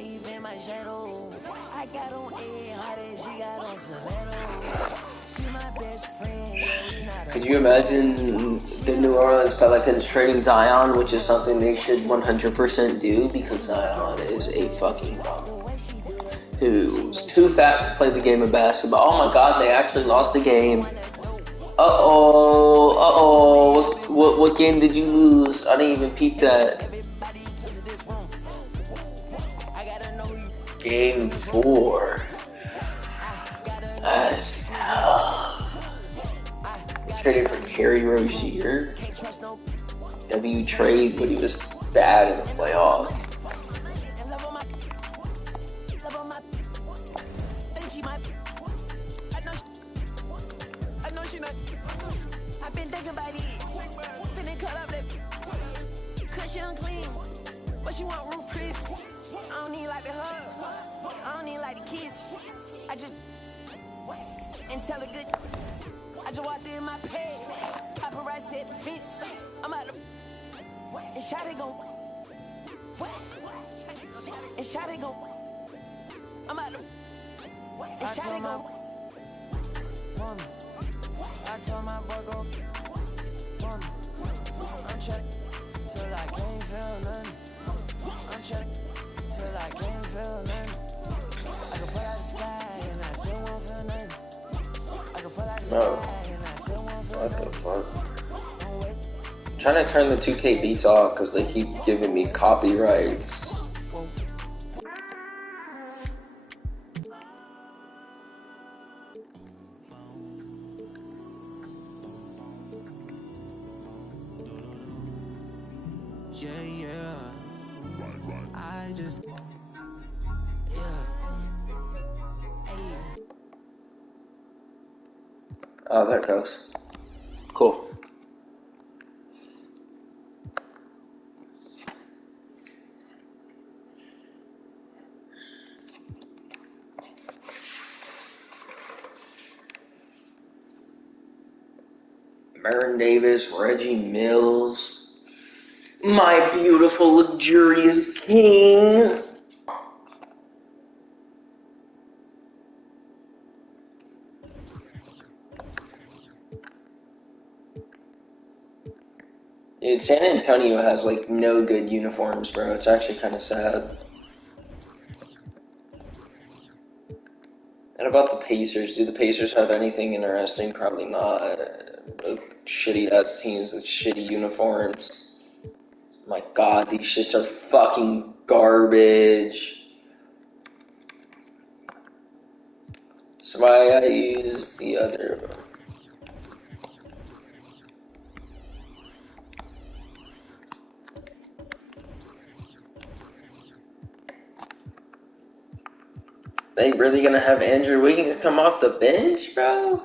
even my shadow. I got on A hard as she got on stilettos. She my best friend, yeah, we not a. Could you imagine the New Orleans Pelicans trading Zion, which is something they should 100% do because Zion is a fucking bum who's too fat to play the game of basketball. Oh my god, they actually lost the game. What game did you lose? I didn't even peep that. Game 4. Traded for Terry Rozier. W trade, but he was bad in the playoffs. I've been thinking about it. Finna cut up that. Cause she unclean. But she want roof Chris. I don't need like the hug. I don't need like the kiss. I just and tell her good. I just walked in my page. Paparazzi said the fence. I'm out of and Shotty gon' and Shotty gon' I'm out of and Shotty gon' I told my boy go I'm checked till I can't feel nothing. I'm checked till I can't feel nothing. I can fall out the sky and I still won't feel nothing. I can fall out the sky and I still won't feel nothing. What the fuck? I'm trying to turn the 2K beats off because they keep giving me copyrights. I just Oh, there it goes. Cool. Baron Davis, Reggie Mills, my beautiful, luxurious king. Dude, San Antonio has like no good uniforms, bro. It's actually kind of sad. And about the Pacers, do the Pacers have anything interesting? Probably not. Shitty ass teams with shitty uniforms. My god, these shits are fucking garbage. So why I use the other. They really gonna have Andrew Wiggins come off the bench, bro?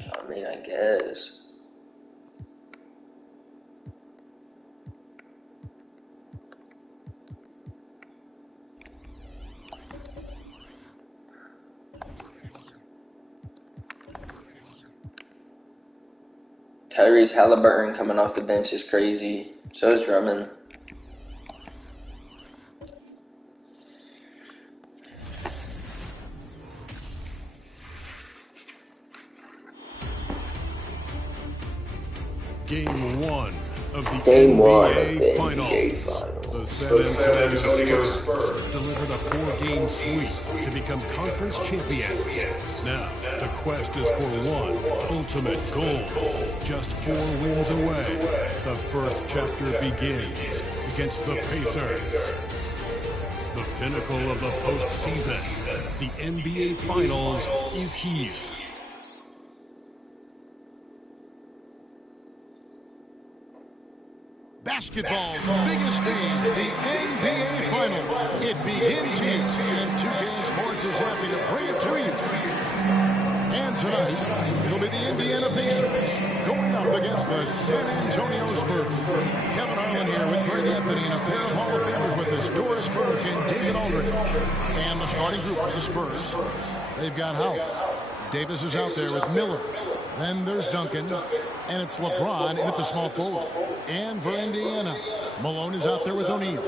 I mean, I guess. Tyrese Halliburton coming off the bench is crazy. So is Drummond. Game 1 of the Game NBA 1 of the NBA Finals. The San Antonio Spurs delivered a 4-game sweep to become conference champions. Now, the quest is for one ultimate goal. Just 4 wins away. The first chapter begins against the Pacers. The pinnacle of the postseason, the NBA Finals, is here. Basketball's biggest stage, the NBA Finals. It begins here, and 2K Sports is happy to bring it to you. And tonight, it'll be the Indiana Pacers going up against the San Antonio Spurs. Kevin Harlan here with Greg Anthony and a pair of Hall of Famers with us, Doris Burke and David Aldridge. And the starting group for the Spurs, they've got Howell. Davis is out there with Miller. Then there's Duncan, and it's LeBron in at the small forward. And for Indiana, Malone is out there with O'Neal.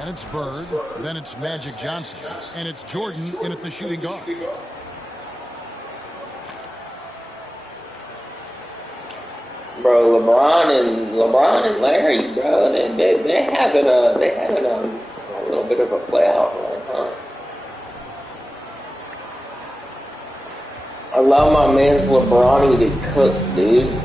And it's Bird. Then it's Magic Johnson. And it's Jordan in at the shooting guard. Bro, LeBron and Larry, bro, they having a little bit of a playoff run, huh? I love my man's LeBron to cook, dude.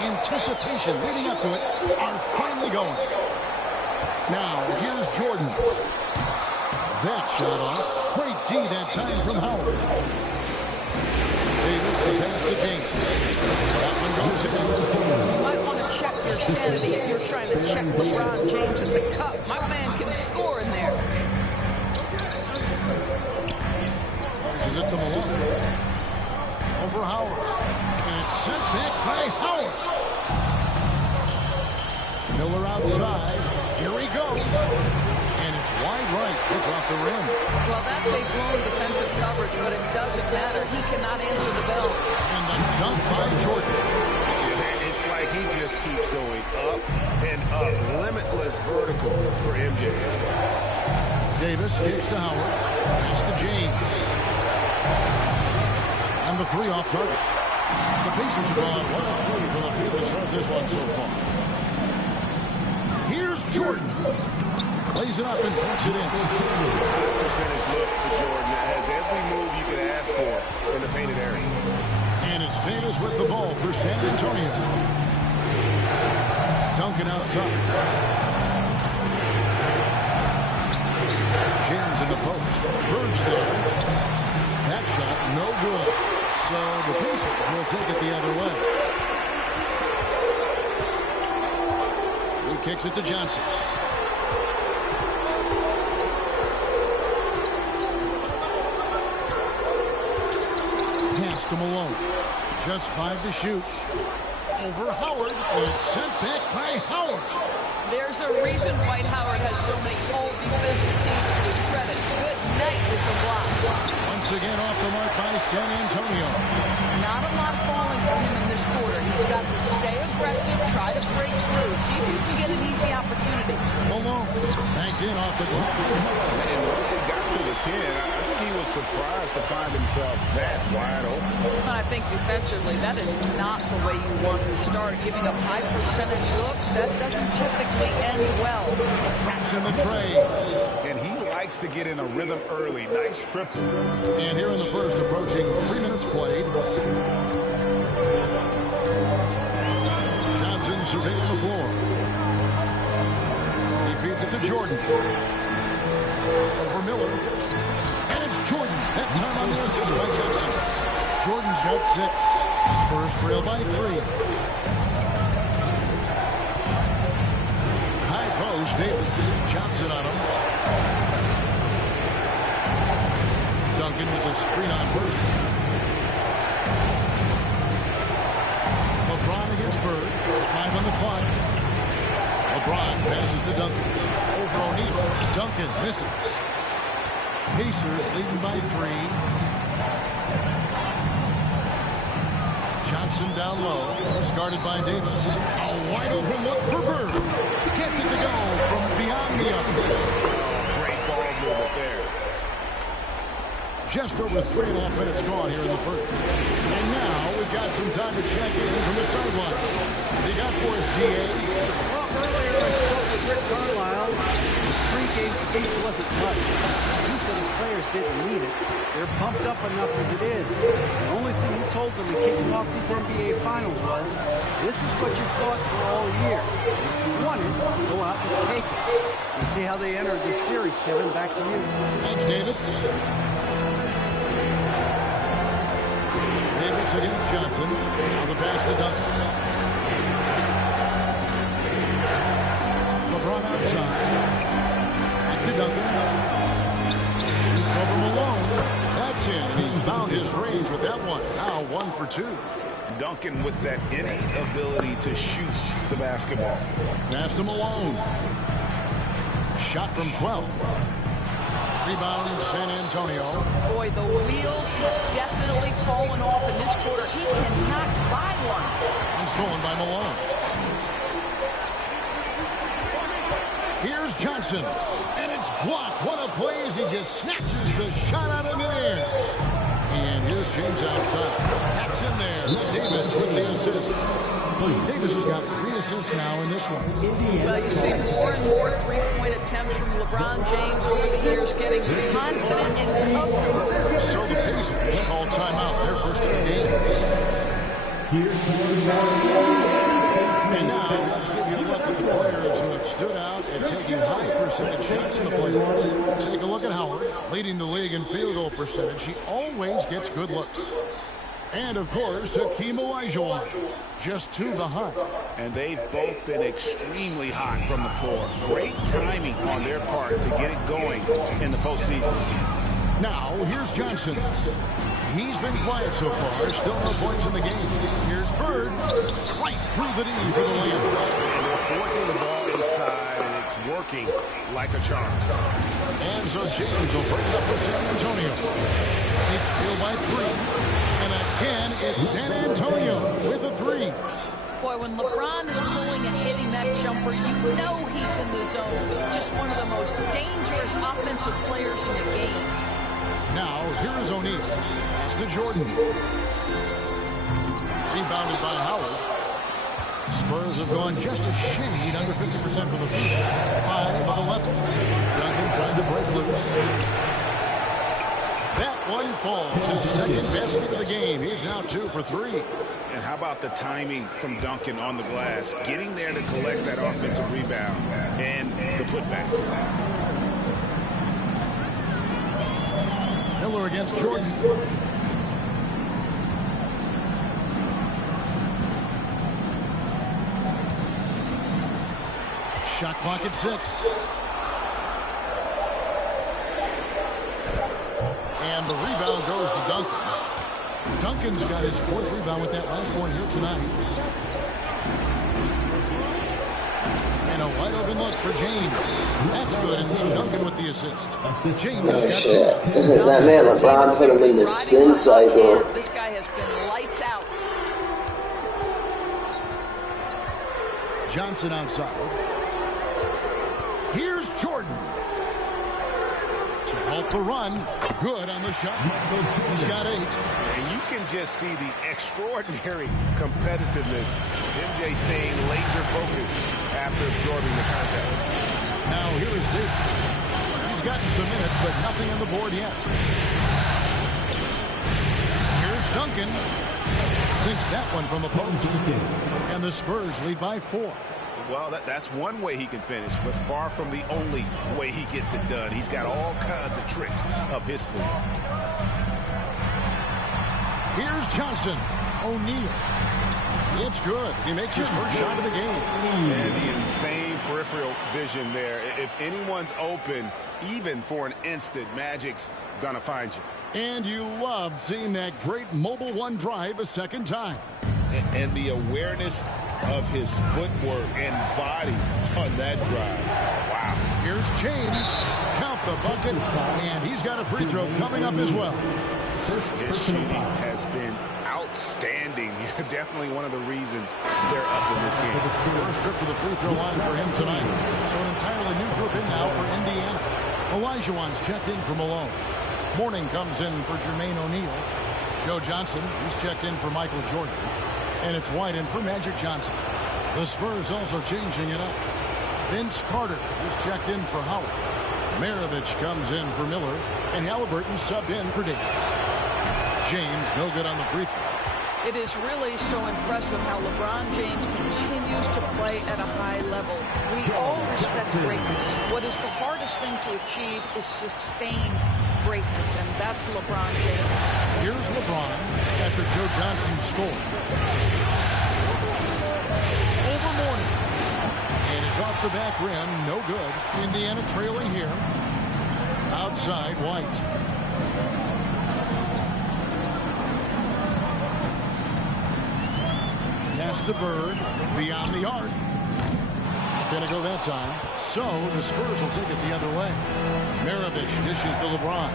Anticipation leading up to it are finally going. Now, here's Jordan. That shot off. Great D that time from Howard. Davis, the pass to James. That one goes in. You might want to check your sanity if you're trying to check LeBron James at the cup. My man can score in there. This is it to Malone. Over Howard. And it's sent back by Howard. Miller outside. Here he goes. And it's wide right. It's off the rim. Well, that's a blown defensive coverage, but it doesn't matter. He cannot answer the bell. And the dunk by Jordan. It's like he just keeps going up and up. Limitless vertical for MJ. Davis kicks to Howard. Pass to James. And the three off target. The Pacers have gone 1 of 3 from the field to start this one so far. Here's Jordan. Plays it up and puts it in. Percentage look for Jordan. Has every move you could ask for in the painted area. And it's Davis with the ball for San Antonio. Duncan outside. James in the post. Bird's there. That shot no good. So the Pacers will take it the other way. He kicks it to Johnson. Pass to Malone. Just 5 to shoot. Over Howard. And it's sent back by Howard. There's a reason Dwight Howard has so many old defensive teams to his credit. Good night with the block. Once again off the mark by San Antonio. Not a lot falling for him in this quarter. He's got to stay aggressive, try to break through, see if he can get an easy opportunity. Malone banked in off the glass. And once he got to the 10, I think he was surprised to find himself that wide open. I think defensively, that is not the way you want to start. Giving up high percentage looks, that doesn't typically end well. Traps in the tray. And he likes to get in a rhythm early. Nice triple. And here in the first, approaching 3 minutes played. Johnson surveying the floor. He feeds it to Jordan. Over Miller. And it's Jordan. That time on the assist by Johnson. Jordan's got 6. Spurs trail by 3. High post, Davis. Johnson on him. Duncan with the screen on Bird. LeBron against Bird. 5 on the clock. LeBron passes to Duncan. Over O'Neal. Duncan misses. Pacers leading by 3. Johnson down low. He's guarded by Davis. A wide open look for Bird. Gets it to go from beyond the arc. Great ball movement there. Just over 3.5 minutes gone here in the first. And now we've got some time to check in from the sideline. What do you got for us, DA? Well, earlier I spoke with Rick Carlisle. His pre-game speech wasn't much. He said his players didn't need it. They're pumped up enough as it is. The only thing he told them in kicking off these NBA Finals was, this is what you fought for all year. If you want it, go out and take it. We'll see how they enter this series, Kevin. Back to you. Thanks, David. Davis against Johnson. Now the pass to Duncan. LeBron outside. Back to Duncan. Shoots over Malone. That's in. And he found his range with that one. Now 1 for 2. Duncan with that innate ability to shoot the basketball. Pass to Malone. Shot from 12. Rebound, San Antonio. Boy, the wheels have definitely fallen off in this quarter. He cannot buy one. And stolen by Malone. Here's Johnson. And it's blocked. What a play as he just snatches the shot out of midair. And here's James outside. That's in there. Davis with the assist. Davis has got 3 assists now in this one. Well, you see more and more three-point attempts from LeBron James over the years, getting confident and comfortable. So the Pacers call timeout. Their first of the game. And now let's give you a look at the players who have stood out and taking high percentage shots in the playoffs. Take a look at Howard, leading the league in field goal percentage. He always gets good looks. And, of course, Hakeem Olajuwon, just 2 behind. And they've both been extremely hot from the floor. Great timing on their part to get it going in the postseason. Now, here's Johnson. He's been quiet so far. Still no points in the game. Here's Bird. Right through the D for the layup. And they're forcing the ball inside, and it's working like a charm. And so James will bring it up with San Antonio. It's still by 3. And again, it's San Antonio with a 3. Boy, when LeBron is pulling and hitting that jumper, you know he's in the zone. Just one of the most dangerous offensive players in the game. Now, here is O'Neal. Pass to Jordan. Rebounded by Howard. Spurs have gone just a shade under 50% from the field. 5 of 11. Duncan trying to break loose. That one falls. His second basket of the game. He's now 2 for 3. And how about the timing from Duncan on the glass? Getting there to collect that offensive rebound and the putback. Miller against Jordan. Shot clock at 6. And the rebound goes to Duncan. Duncan's got his 4th rebound with that last one here tonight. And a wide open look for James. That's good, and so Duncan with the assist. James has got 2. That man, LeBron, put him in the spin cycle. This guy has been lights out. Johnson outside. Here's Jordan. To halt the run. Good on the shot. He's got 8. And you can just see the extraordinary competitiveness. MJ staying laser focused after absorbing the contact. Now here is Davis. He's gotten some minutes, but nothing on the board yet. Here's Duncan. Sinks that one from the post. And the Spurs lead by 4. Well, that's one way he can finish, but far from the only way he gets it done. He's got all kinds of tricks up his sleeve. Here's Johnson. O'Neal. It's good. He makes his first shot of the game. And the insane peripheral vision there. If anyone's open, even for an instant, Magic's going to find you. And you love seeing that great mobile one drive a second time. And the awareness of his footwork and body on that drive. Wow. Here's James. Count the bucket. And he's got a free throw coming up as well. His shooting has been outstanding. Definitely one of the reasons they're up in this game. First trip to the free throw line for him tonight. So an entirely new group in now for Indiana. Olajuwon's checked in for Malone. Mourning comes in for Jermaine O'Neal. Joe Johnson, he's checked in for Michael Jordan. And it's White in for Magic Johnson. The Spurs also changing it up. Vince Carter is checked in for Howard. Maravich comes in for Miller. And Halliburton subbed in for Davis. James no good on the free throw. It is really so impressive how LeBron James continues to play at a high level. We all respect greatness. What is the hardest thing to achieve is sustained greatness, and that's LeBron James. Here's LeBron after Joe Johnson scored. Over Mourning. And it's off the back rim. No good. Indiana trailing here. Outside, White. Pass to Bird. Beyond the arc. Gonna go that time. So the Spurs will take it the other way. Maravich dishes to LeBron.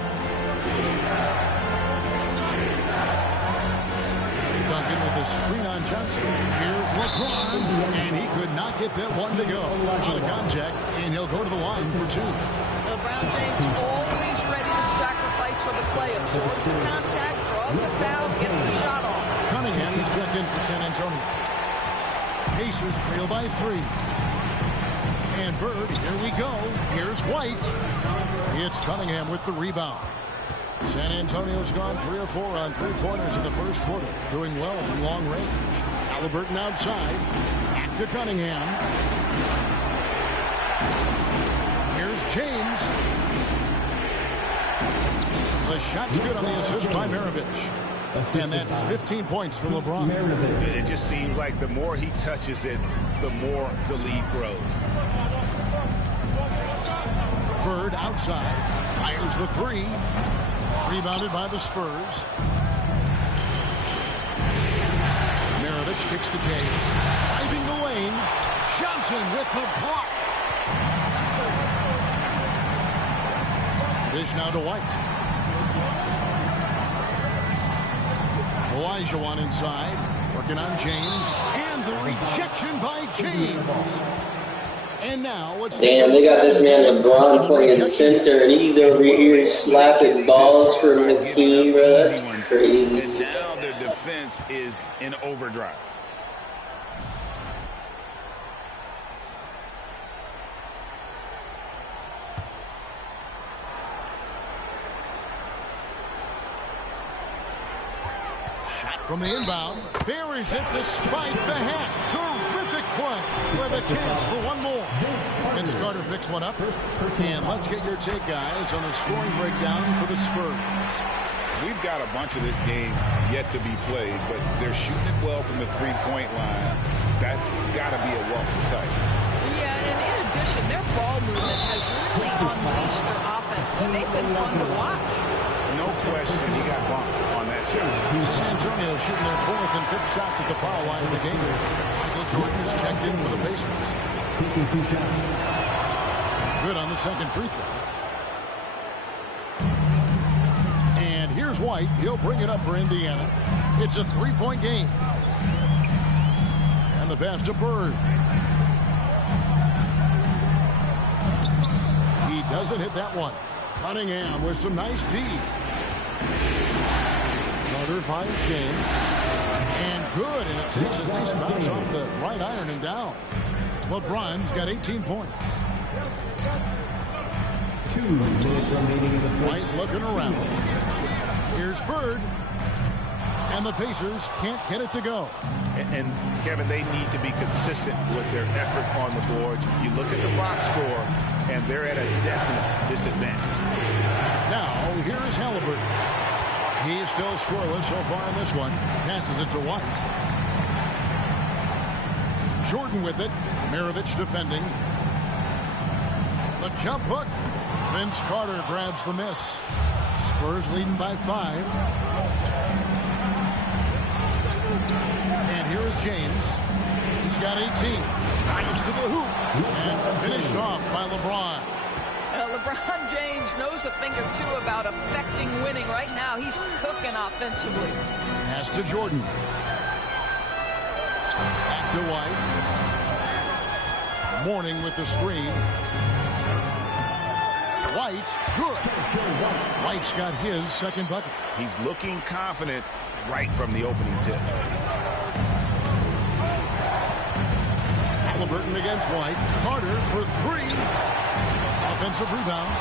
Duncan with a screen on Johnson. Here's LeBron, and he could not get that one to go. Out of contact, and he'll go to the line for two. LeBron James always ready to sacrifice for the play. Absorbs the contact, draws the foul, gets the shot off. Cunningham is checked in for San Antonio. Pacers trail by 3. And Bird, here we go. Here's White. It's Cunningham with the rebound. San Antonio's gone 3 of 4 on three-pointers in the first quarter. Doing well from long range. Halliburton outside. Back to Cunningham. Here's James. The shot's good on the assist by Maravich. And that's 15 points for LeBron. It just seems like the more he touches it, the more the lead grows. Bird outside. Fires the 3. Rebounded by the Spurs. Maravich kicks to James. Driving the lane. Johnson with the block. Dish now to White. Elijah inside. Working on James. And the rejection by James. And now what's damn, they got this man LeBron playing center, and he's over here slapping balls for McKee, bro. That's crazy. And now their defense is in overdrive. Shot from the inbound. Buries it despite the hat. Terrific play with a chance for one more. And Carter picks one up. And let's get your take, guys, on the scoring breakdown for the Spurs. We've got a bunch of this game yet to be played, but they're shooting it well from the three-point line. That's got to be a welcome sight. Yeah, and in addition, their ball movement has really unleashed their offense. But they've been fun to watch. No question he got bumped on that shot. San Antonio shooting their 4th and 5th shots at the foul line of the game. Michael Jordan is checked in for the Pacers. Taking 2 shots. Good on the second free throw. And here's White. He'll bring it up for Indiana. It's a 3-point game. And the pass to Bird. He doesn't hit that one. Cunningham with some nice D. Carter finds James. And good. And it takes a nice bounce off the right iron and down. LeBron's got 18 points. 2 minutes remaining in the first. White looking around. Here's Bird. And the Pacers can't get it to go. And Kevin, they need to be consistent with their effort on the boards. You look at the box score, and they're at a definite disadvantage. Now, here's Halliburton. He's still scoreless so far in this one. Passes it to White. Jordan with it. Maravich defending. The jump hook. Vince Carter grabs the miss. Spurs leading by 5. And here is James. He's got 18. Drives to the hoop. And finished off by LeBron. LeBron James knows a thing or two about affecting winning. Right now, he's cooking offensively. Pass to Jordan. Back to White. Mourning with the screen. White, good. White's got his second bucket. He's looking confident right from the opening tip. Halliburton against White. Carter for 3. Offensive rebound.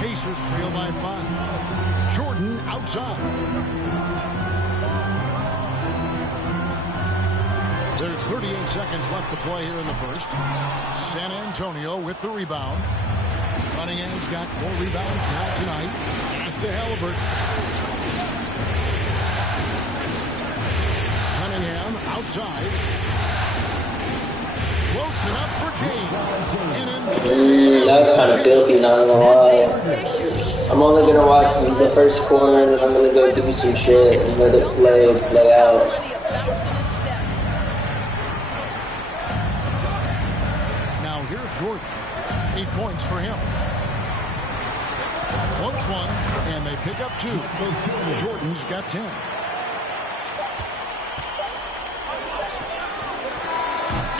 Pacers trail by 5. Jordan outside. There's 38 seconds left to play here in the first. San Antonio with the rebound. Cunningham's got 4 rebounds now tonight. Pass to Halliburton. Cunningham outside. floats it up for James. That was kind of filthy, not gonna lie. I'm only gonna watch the first quarter and then I'm gonna go do some shit and let it play out. Now here's Jordan. 8 points for him. Floats one, and they pick up 2. Jordan's got 10.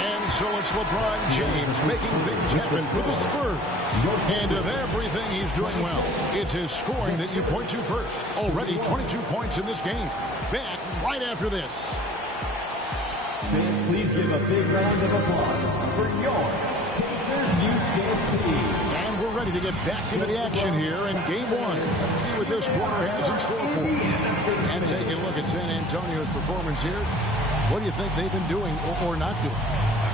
And so it's LeBron James making things happen for the Spurs. And of everything he's doing well, it's his scoring that you point to first. Already 22 points in this game. Back right after this. Please give a big round of applause for your Pacers Youth Games team. And we're ready to get back into the action here in Game 1. Let's see what this quarter has in store for us. And taking a look at San Antonio's performance here. What do you think they've been doing or not doing?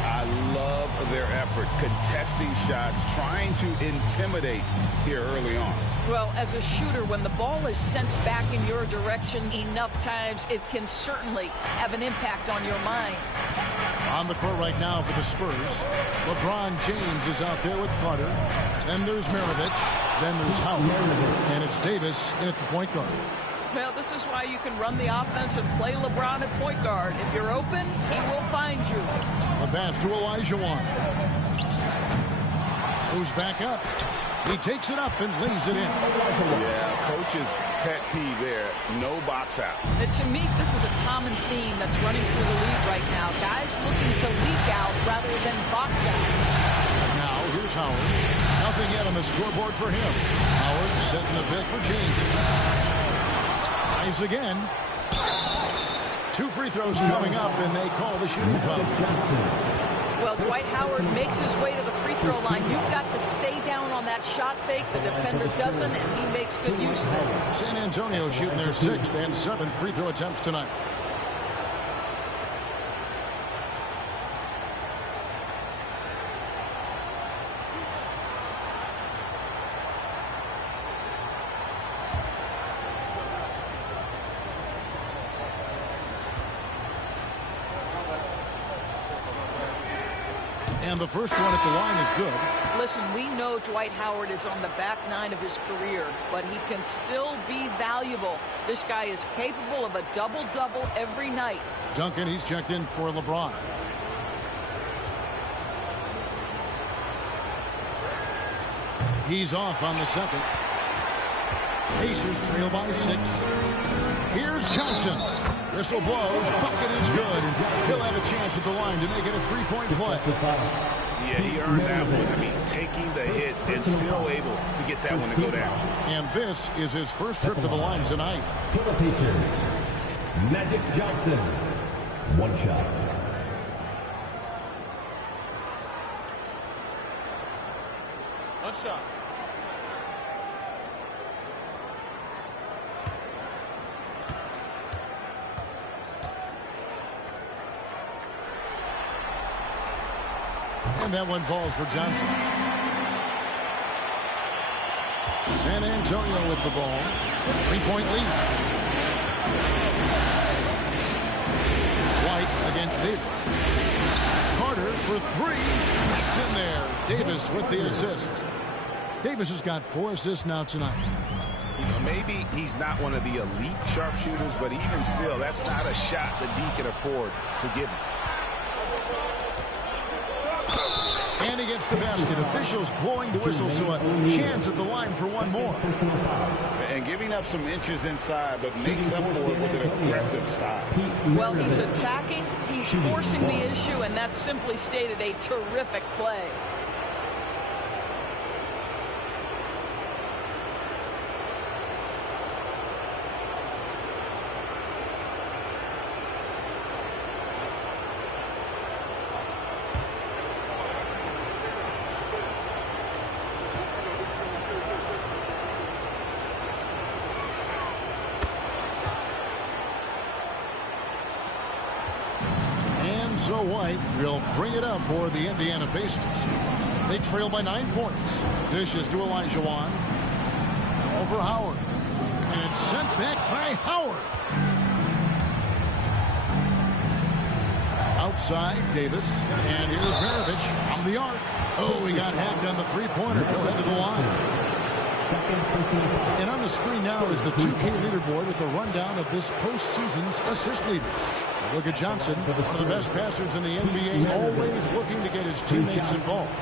I love their effort, contesting shots, trying to intimidate here early on. Well, as a shooter, when the ball is sent back in your direction enough times, it can certainly have an impact on your mind. On the court right now for the Spurs, LeBron James is out there with Carter. Then there's Maravich. Then there's Howard. And it's Davis in at the point guard. Well, this is why you can run the offense and play LeBron at point guard. If you're open, he will find you. The pass to Olajuwon. Goes back up. He takes it up and lays it in. Yeah, coach's pet peeve there. No box out. And to me, this is a common theme that's running through the league right now. Guys looking to leak out rather than box out. Now, here's Howard. Nothing yet on the scoreboard for him. Howard setting the pick for James. Tries again. 2 free throws coming up, and they call the shooting foul. Well, Dwight Howard makes his way to the free throw line. You've got to stay down on that shot fake. The defender doesn't, and he makes good use of it. San Antonio shooting their 6th and 7th free throw attempts tonight. And the first one at the line is good. Listen, we know Dwight Howard is on the back 9 of his career, but he can still be valuable. This guy is capable of a double-double every night. Duncan, he's checked in for LeBron. He's off on the second. Pacers trail by 6. Here's Johnson. Whistle blows. Bucket is good. And he'll have a chance at the line to make it a 3-point play. Yeah, he earned that one. I mean, taking the hit and still able to get that one to go down. And this is his first trip to the line tonight. For the Pacers, Magic Johnson. 1 shot. What's up? And that one falls for Johnson. San Antonio with the ball. 3-point lead. White against Davis. Carter for 3. It's in there. Davis with the assist. Davis has got 4 assists now tonight. You know, maybe he's not one of the elite sharpshooters, but even still, that's not a shot that D can afford to give him. And he gets the basket. Officials blowing the whistle, so a chance at the line for one more. And giving up some inches inside, but makes up for it with an aggressive style. Well, he's attacking, he's forcing the issue, and that's simply stated a terrific play. So White will bring it up for the Indiana Pacers. They trail by 9 points. Dishes to Olajuwon. Over Howard. And it's sent back by Howard. Out outside, Davis. And here's Maravich from the arc. Oh, he got hacked on the three-pointer. He'll head to the line. And on the screen now is the 2K leaderboard with the rundown of this postseason's assist leader. Look at Johnson, one of the best passers in the NBA, always looking to get his teammates involved.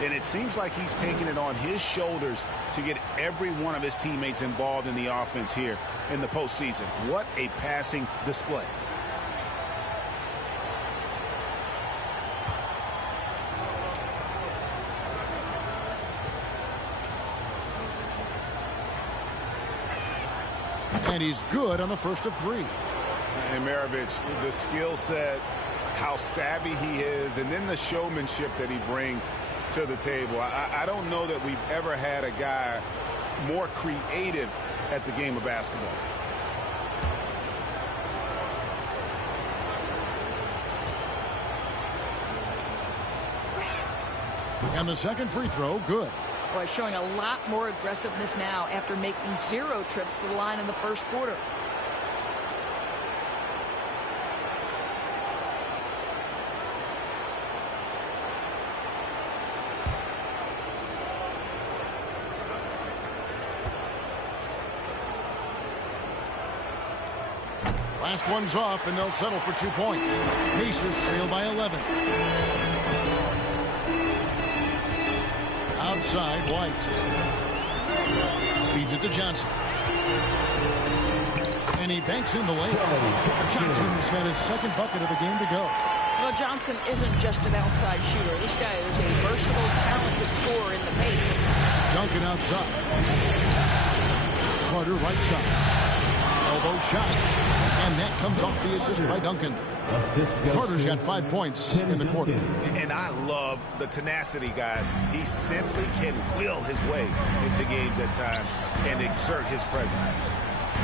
And it seems like he's taking it on his shoulders to get every one of his teammates involved in the offense here in the postseason. What a passing display. And he's good on the first of three. And Maravich, the skill set, how savvy he is, and then the showmanship that he brings to the table. I don't know that we've ever had a guy more creative at the game of basketball. And the second free throw, good. Boy, showing a lot more aggressiveness now after making 0 trips to the line in the first quarter. Last one's off, and they'll settle for 2 points. Pacers trail by 11. Outside, White. Feeds it to Johnson. And he banks in the layup. Johnson's got his second bucket of the game to go. Well, Johnson isn't just an outside shooter. This guy is a versatile, talented scorer in the paint. Duncan outside. Carter right side. Elbow shot. And that comes off the assist by Duncan. Carter's got 5 points in the quarter. And I love the tenacity, guys. He simply can will his way into games at times and exert his presence.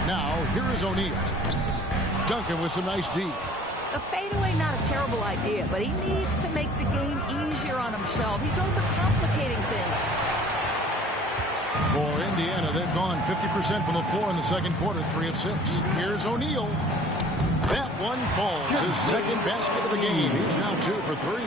Now, here is O'Neal. Duncan with some nice D. A fadeaway, not a terrible idea, but he needs to make the game easier on himself. He's overcomplicating things. For Indiana, they've gone 50% from the floor in the second quarter, 3 of 6. Here's O'Neal. That one falls, his second basket of the game. He's now 2 for 3.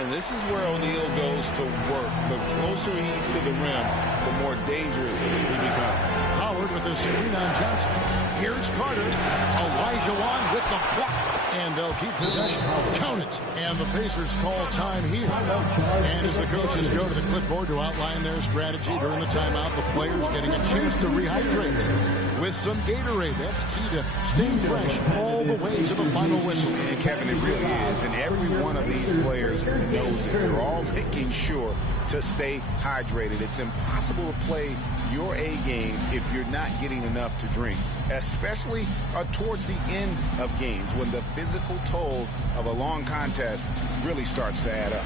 And this is where O'Neal goes to work. The closer he's to the rim, the more dangerous he becomes. Howard with the screen on Johnson. Here's Carter. Elijah Wan with the block. And they'll keep possession. Count it. And the Pacers call time here. And as the coaches go to the clipboard to outline their strategy during the timeout, the players getting a chance to rehydrate with some Gatorade. That's key to staying fresh all the way to the final whistle. And Kevin, it really is. And every one of these players knows it. They're all making sure to stay hydrated. It's impossible to play your A game if you're not getting enough to drink, especially towards the end of games when the physical toll of a long contest really starts to add up.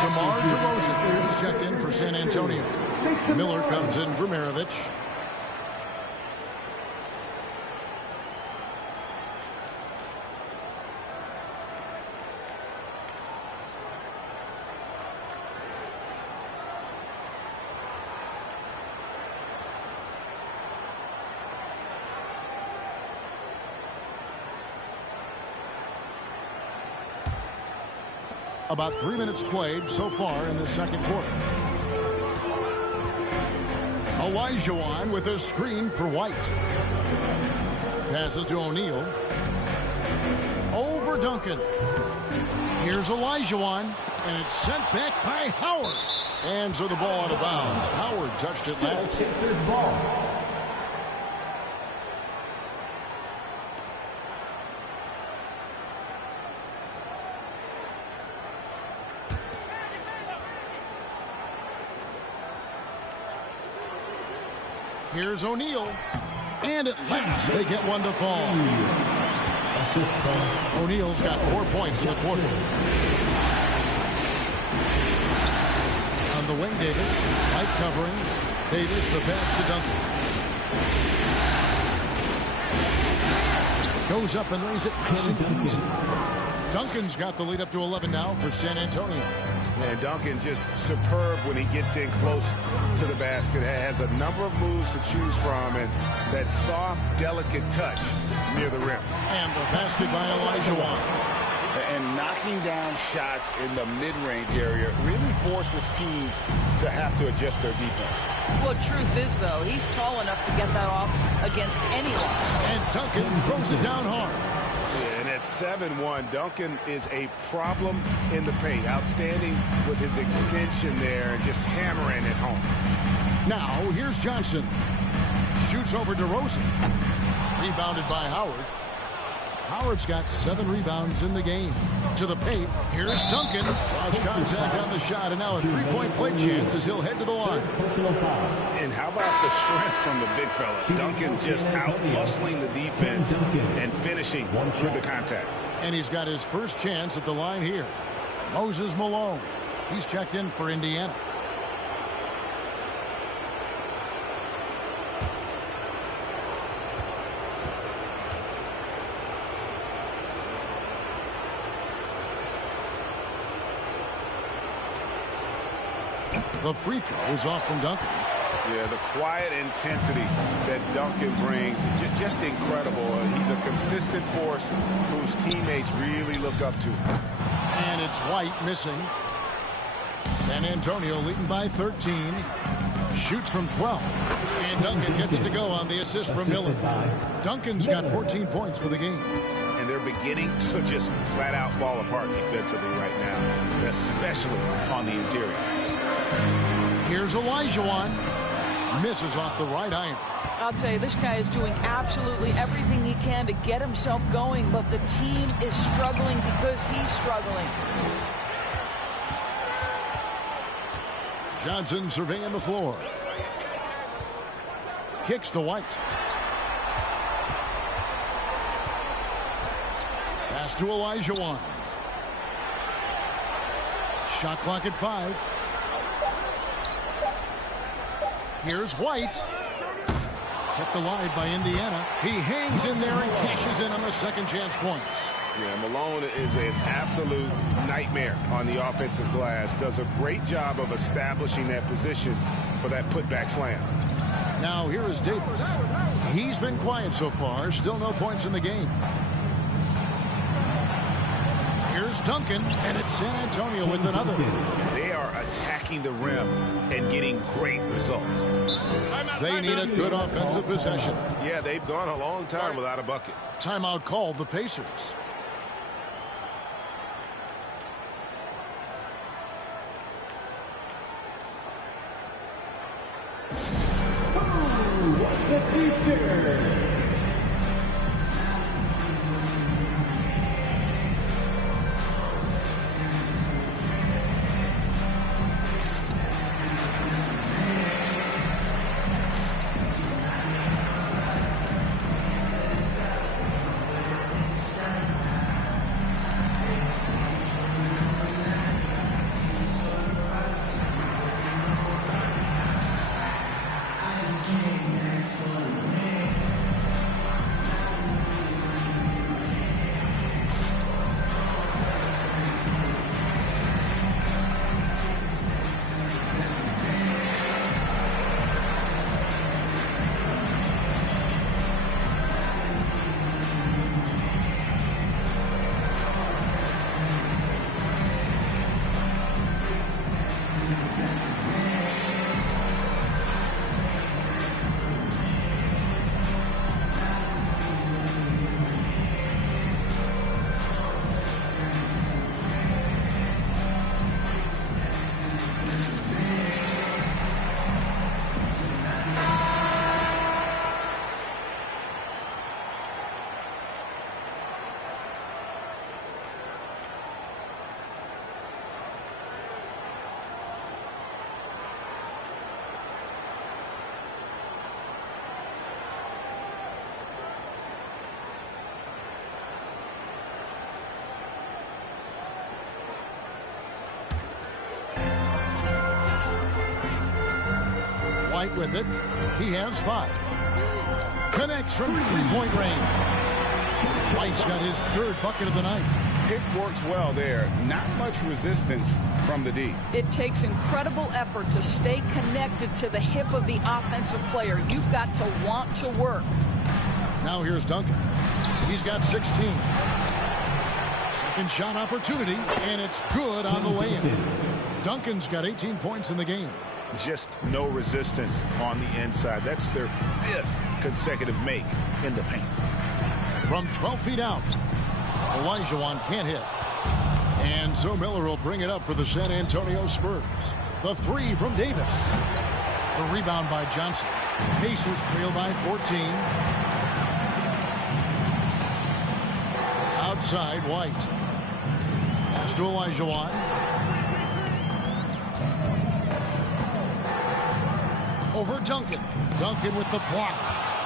DeMar DeRozan is checked in for San Antonio. Miller comes in for Maravich. About 3 minutes played so far in the second quarter. Elijah with a screen for White. Passes to O'Neal. Over Duncan. Here's Elijah and it's sent back by Howard. And so the ball out of bounds. Howard touched it last. Pacers ball. Here's O'Neal. And at last, they get one to fall. O'Neal's got 4 points in the quarter. On the wing, Davis. Light covering. Davis, the pass to Duncan. Goes up and lays it nice and easy. Duncan's got the lead up to 11 now for San Antonio. And Duncan just superb when he gets in close to the basket. Has a number of moves to choose from, and that soft, delicate touch near the rim. And the basket by Olajuwon. And knocking down shots in the mid-range area really forces teams to have to adjust their defense. Well, truth is, though, he's tall enough to get that off against anyone. And Duncan throws it down hard. Yeah, and at 7-1, Duncan is a problem in the paint. Outstanding with his extension there and just hammering it home. Now, here's Johnson. Shoots over DeRozan. Rebounded by Howard. Howard's got 7 rebounds in the game. To the paint. Here's Duncan. Draws contact on the shot, and now a 3-point play chance as he'll head to the line. And how about the strength from the big fella? Duncan just out-muscling the defense and finishing through the contact. And he's got his first chance at the line here. Moses Malone. He's checked in for Indiana. The free throw is off from Duncan. Yeah, the quiet intensity that Duncan brings, just incredible. He's a consistent force whose teammates really look up to. And it's White missing. San Antonio leading by 13. Shoots from 12. And Duncan gets it to go on the assist from Miller. Duncan's got 14 points for the game. And they're beginning to just flat out fall apart defensively right now, especially on the interior. Here's Olajuwon. Misses off the right iron. I'll tell you, this guy is doing absolutely everything he can to get himself going, but the team is struggling because he's struggling. Johnson surveying the floor. Kicks to White. Pass to Olajuwon. Shot clock at 5. Here's White. Hit the line by Indiana. He hangs in there and cashes in on the second chance points. Yeah, Malone is an absolute nightmare on the offensive glass. Does a great job of establishing that position for that putback slam. Now here is Davis. He's been quiet so far. Still no points in the game. Here's Duncan, and it's San Antonio with another. They are attacking the rim and getting great results. They need a good offensive possession. Yeah, they've gone a long time without a bucket. Timeout called the Pacers. The Pacers. White with it. He has 5. Connects from three-point range. White's got his 3rd bucket of the night. It works well there. Not much resistance from the D. It takes incredible effort to stay connected to the hip of the offensive player. You've got to want to work. Now here's Duncan. He's got 16. Second shot opportunity, and it's good on the way in. Duncan's got 18 points in the game. Just no resistance on the inside. That's their 5th consecutive make in the paint. From 12 feet out, Olajuwon can't hit. And so Miller will bring it up for the San Antonio Spurs. The 3 from Davis. The rebound by Johnson. Pacers trail by 14. Outside, White. Pass to Olajuwon. Over Duncan. Duncan with the block.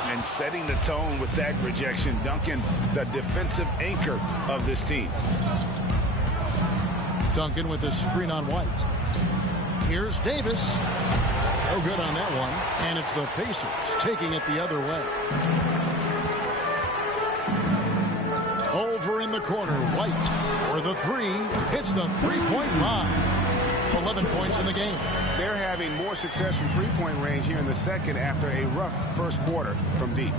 And setting the tone with that rejection. Duncan, the defensive anchor of this team. Duncan with a screen on White. Here's Davis. No good on that one. And it's the Pacers taking it the other way. Over in the corner, White for the 3. Hits the three-point line. 11 points in the game. They're having more success from three-point range here in the second after a rough first quarter from deep.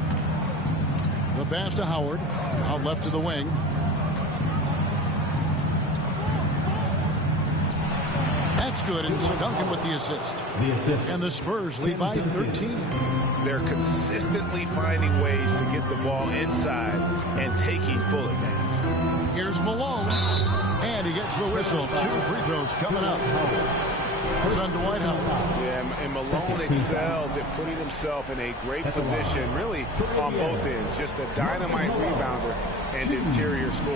The pass to Howard. Out left to the wing. That's good, and so Duncan with the assist. And the Spurs lead by 13. They're consistently finding ways to get the ball inside and taking full advantage. Here's Malone. And he gets the whistle. 2 free throws coming up. It's on Dwight Howard. Yeah, and Malone excels at putting himself in a great position, really on both ends. Just a dynamite rebounder and interior scorer.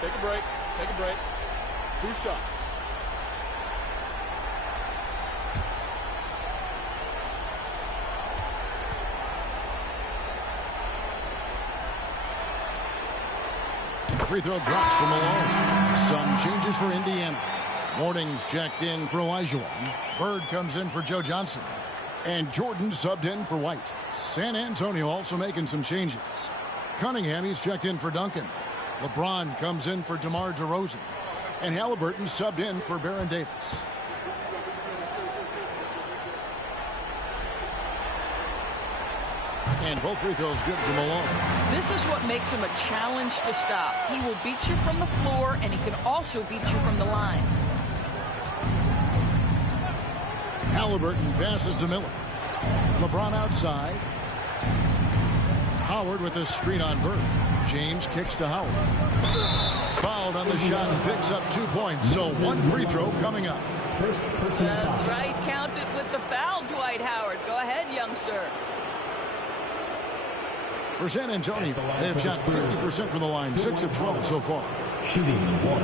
Take a break. Take a break. 2 shots. Free throw drops from Malone. Some changes for Indiana. Morning's checked in for Olajuwon. Bird comes in for Joe Johnson. And Jordan subbed in for White. San Antonio also making some changes. Cunningham, he's checked in for Duncan. LeBron comes in for DeMar DeRozan. And Halliburton subbed in for Baron Davis. And both free throws good for Malone. This is what makes him a challenge to stop. He will beat you from the floor, and he can also beat you from the line. Halliburton passes to Miller. LeBron outside. Howard with a screen on Bird. James kicks to Howard. Fouled on the shot and picks up 2 points. So 1 free throw coming up. That's right. Count it with the foul, Dwight Howard. Go ahead, young sir. For San Antonio, they have shot 50% from the line, 6 of 12 so far. Shooting 1.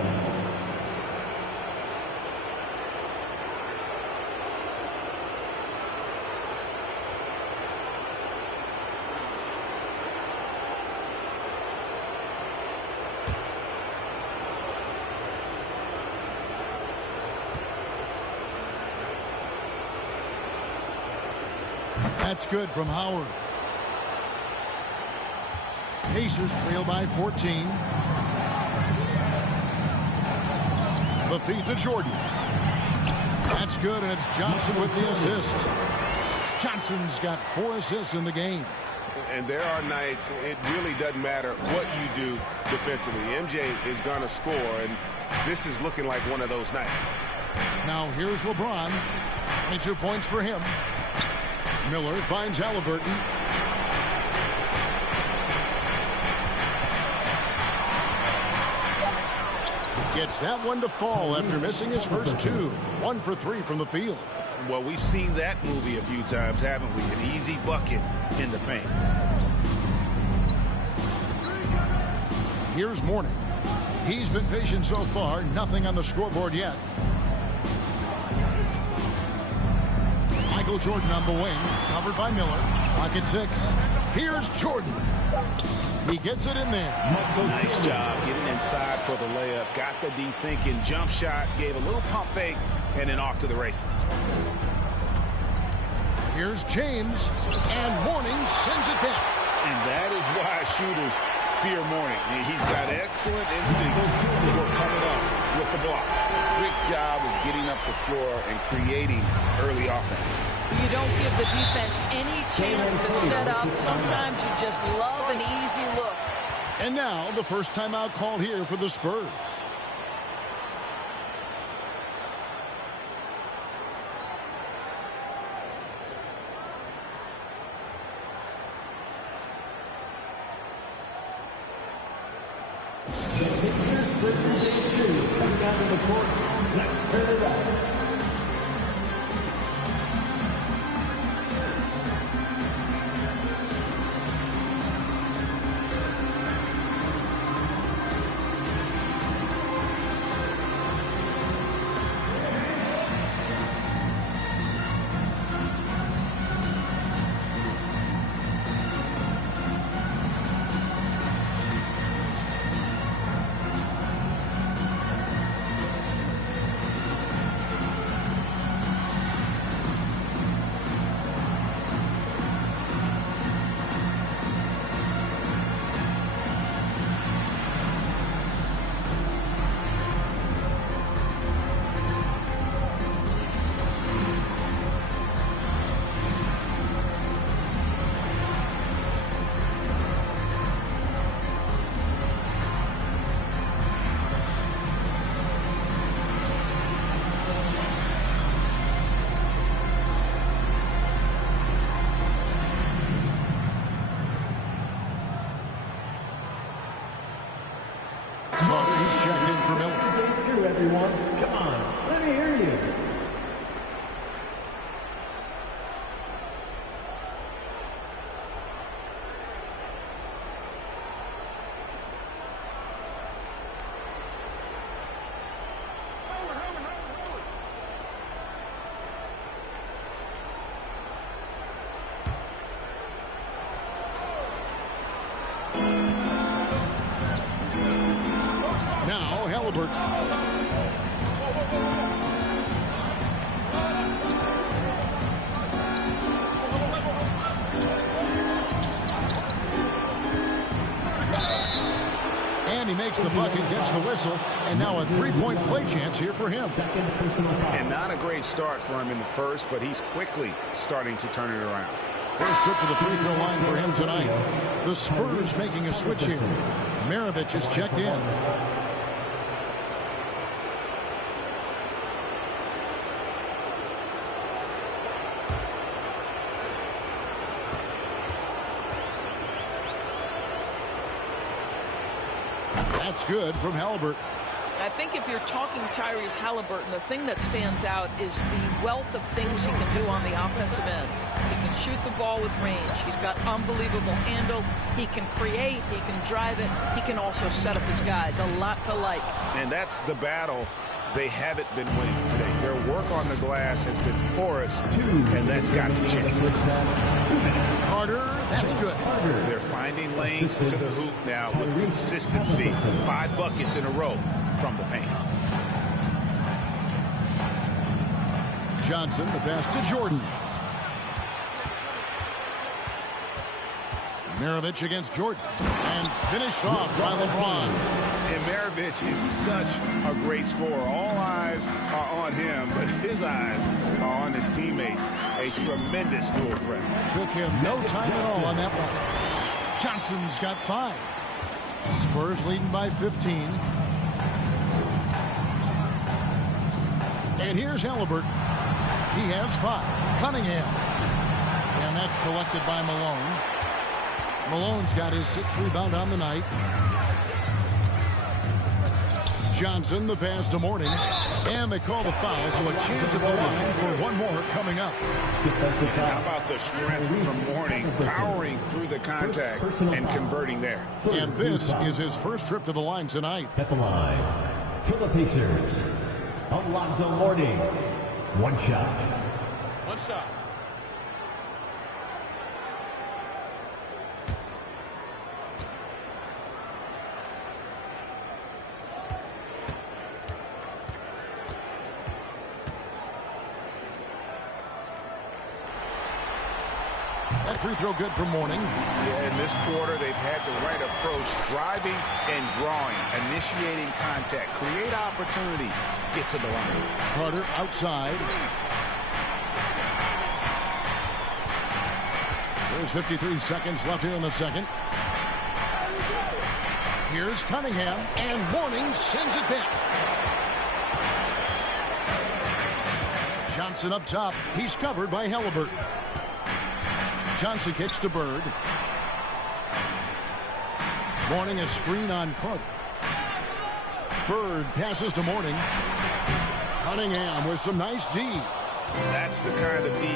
That's good from Howard. Pacers trail by 14. The feed to Jordan. That's good, and it's Johnson with the assist. Johnson's got 4 assists in the game. And there are nights it really doesn't matter what you do defensively. MJ is going to score, and this is looking like one of those nights. Now here's LeBron. 22 points for him. Miller finds Halliburton. Gets that one to fall after missing his first 2. 1 for 3 from the field. Well, we've seen that movie a few times, haven't we? An easy bucket in the paint. Here's Morning. He's been patient so far. Nothing on the scoreboard yet. Michael Jordan on the wing. Covered by Miller. Pocket 6. Here's Jordan. He gets it in there. Nice job getting inside for the layup. Got the D thinking. Jump shot. Gave a little pump fake and then off to the races. Here's James, and Mourning sends it back. And that is why shooters fear Mourning. He's got excellent instincts for coming up with the block. Quick job of getting up the floor and creating early offense. You don't give the defense any chance to set up. Sometimes you just love an easy look. And now the first timeout called here for the Spurs. The Pacers versus J2 coming out of the court. Let's turn it up. Carter's checked in for Miller. J2, everyone. Come on, let me hear you. Now Halliburton. And he makes the bucket, gets the whistle, and now a three-point play chance here for him. Second personal foul. And not a great start for him in the first, but he's quickly starting to turn it around. First trip to the free throw line for him tonight. The Spurs making a switch here. Maravich is checked in. That's good from Halliburton. I think if you're talking Tyrese Halliburton, the thing that stands out is the wealth of things he can do on the offensive end. He can shoot the ball with range. He's got unbelievable handle. He can create. He can drive it. He can also set up his guys. A lot to like. And that's the battle they haven't been winning today. Their work on the glass has been porous, and that's got to change. Carter, that's good. They're finding lanes to the hoop now with consistency. 5 buckets in a row from the paint. Johnson, the pass to Jordan. Maravich against Jordan. And finished off by LeBron. And Maravich is such a great scorer. All eyes are on him, but his eyes are on his teammates. A tremendous dual threat. Took him no time at all on that one. Johnson's got 5. Spurs leading by 15. And here's Halliburton. He has 5. Cunningham. And that's collected by Malone. Malone's got his 6th rebound on the night. Johnson, the pass to Mourning. And they call the foul, so a chance at the line for one more coming up. Defensive foul. How about the strength from Mourning, powering through the contact and converting there. And this is his first trip to the line tonight. At the line for the Pacers, Alonzo Mourning. One shot. One shot. That free throw good for Mourning. Yeah, in this quarter, they've had the right approach, driving and drawing, initiating contact, create opportunities, get to the line. Carter outside. There's 53 seconds left here in the second. Here's Cunningham, and Mourning sends it back. Johnson up top. He's covered by Halliburton. Johnson kicks to Bird. Mourning a screen on Carter. Bird passes to Mourning. Cunningham with some nice D. That's the kind of D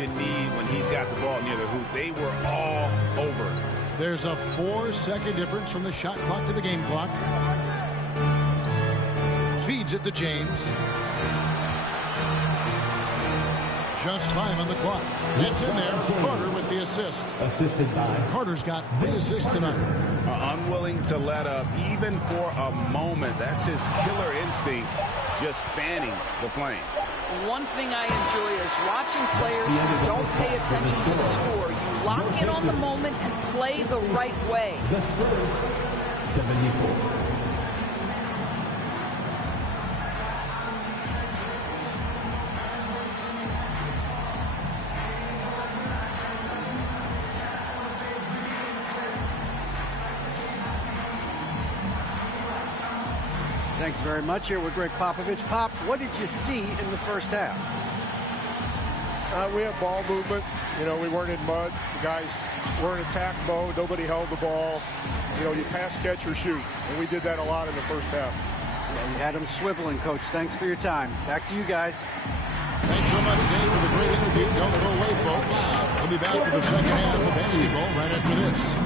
you need when he's got the ball near the hoop. They were all over. There's a 4-second difference from the shot clock to the game clock. Feeds it to James. Just 5 on the clock. That's in there. Carter with the assist. Assisted by Carter's got 3 assists tonight. Unwilling to let up even for a moment. That's his killer instinct, just fanning the flame. One thing I enjoy is watching players who don't pay attention to the score. You lock in on the moment and play the right way. the Spurs, 74. Thanks very much. Here with Greg Popovich. Pop, what did you see in the first half? We had ball movement. You know, we weren't in mud. The guys were in attack mode. Nobody held the ball. You know, you pass, catch, or shoot. And we did that a lot in the first half. Yeah, you had them swiveling, Coach. Thanks for your time. Back to you guys. Thanks so much, Dave, for the great interview. Don't go away, folks. We'll be back for the second half of basketball right after this.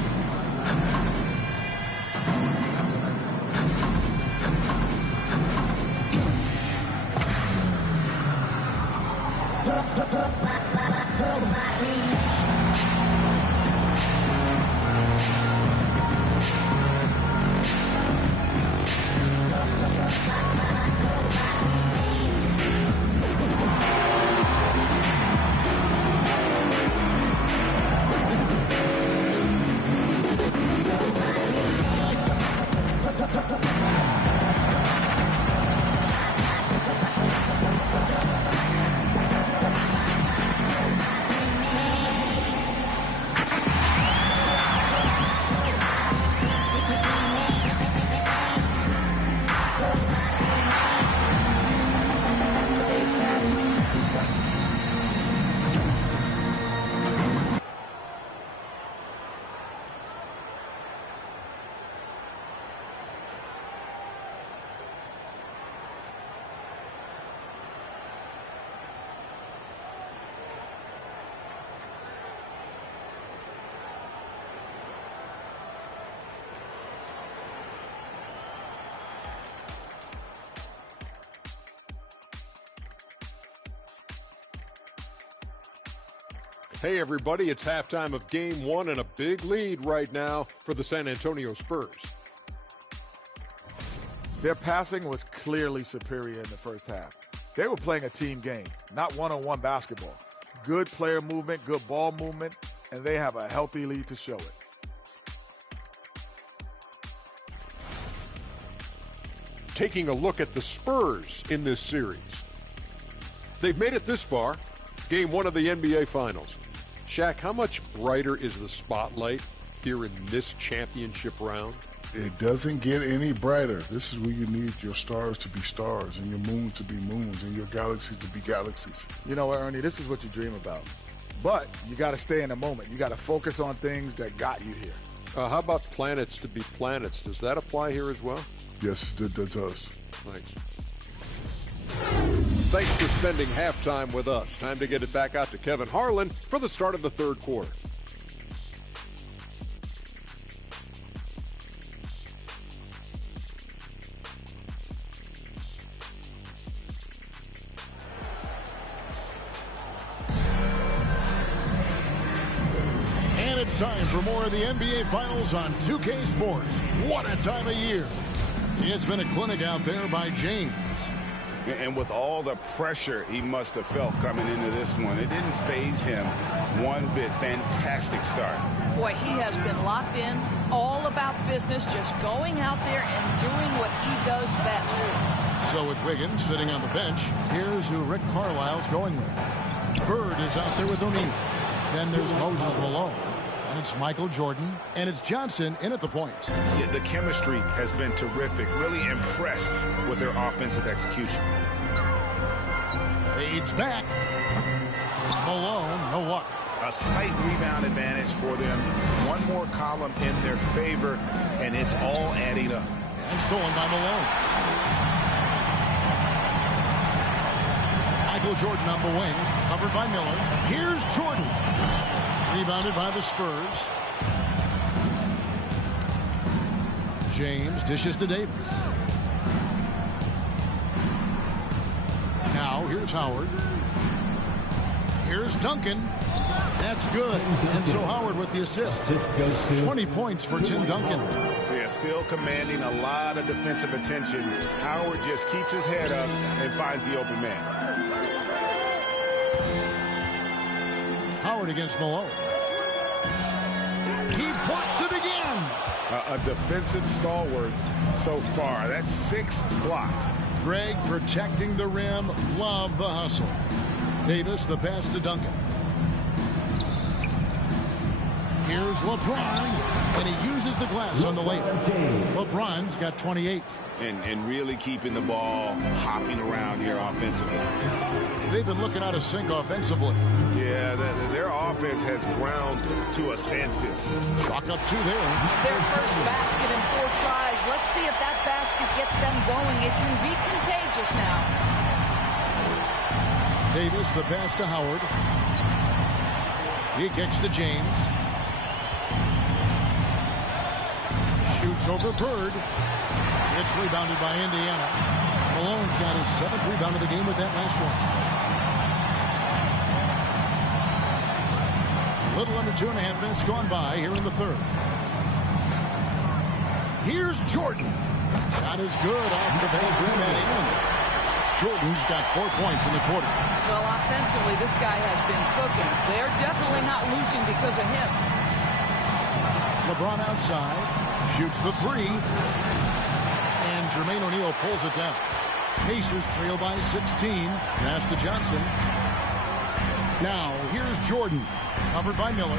Hey, everybody, it's halftime of Game 1 and a big lead right now for the San Antonio Spurs. Their passing was clearly superior in the first half. They were playing a team game, not one-on-one basketball. Good player movement, good ball movement, and they have a healthy lead to show it. Taking a look at the Spurs in this series. They've made it this far, Game 1 of the NBA Finals. Shaq, how much brighter is the spotlight here in this championship round? It doesn't get any brighter. This is where you need your stars to be stars and your moons to be moons and your galaxies to be galaxies. You know what, Ernie, this is what you dream about. But you got to stay in the moment. You got to focus on things that got you here. How about planets to be planets? Does that apply here as well? Yes, that does. Thanks. Thanks for spending halftime with us. Time to get it back out to Kevin Harlan for the start of the third quarter. And it's time for more of the NBA Finals on 2K Sports. What a time of year. It's been a clinic out there by James. And with all the pressure he must have felt coming into this one, it didn't faze him one bit. Fantastic start. Boy, he has been locked in, all about business, just going out there and doing what he does best. So with Wiggins sitting on the bench, here's who Rick Carlisle's going with. Bird is out there with O'Neal. Then there's Moses Malone. And it's Michael Jordan. And it's Johnson in at the point. Yeah, the chemistry has been terrific. Really impressed with their offensive execution. Fades back. Malone, no luck. A slight rebound advantage for them. One more column in their favor, and it's all adding up. And stolen by Malone. Michael Jordan on the wing, covered by Miller. Here's Jordan. Rebounded by the Spurs. James dishes to Davis. Now here's Howard. Here's Duncan. That's good. And so Howard with the assist. 20 points for Tim Duncan. They're still commanding a lot of defensive attention. Howard just keeps his head up and finds the open man. Howard against Malone. He blocks it again. A defensive stalwart so far. That's 6 blocks. Greg protecting the rim. Love the hustle. Davis, the pass to Duncan. Here's LeBron, and he uses the glass on the layup. LeBron's got 28. And really keeping the ball hopping around here offensively. They've been looking out of sync offensively. Yeah, their offense has ground to a standstill. Chalk up 2 there. Their first basket in 4 tries. Let's see if that basket gets them going. It can be contagious now. Davis, the pass to Howard. He kicks to James. Shoots over Bird. It's rebounded by Indiana. Malone's got his 7th rebound of the game with that last one. A little under 2.5 minutes gone by here in the third. Here's Jordan. Shot is good off the back rim and in. Jordan's got 4 points in the quarter. Well, offensively, this guy has been cooking. They're definitely not losing because of him. LeBron outside. Shoots the 3. And Jermaine O'Neal pulls it down. Pacers trail by 16. Pass to Johnson. Now, here's Jordan. Covered by Miller.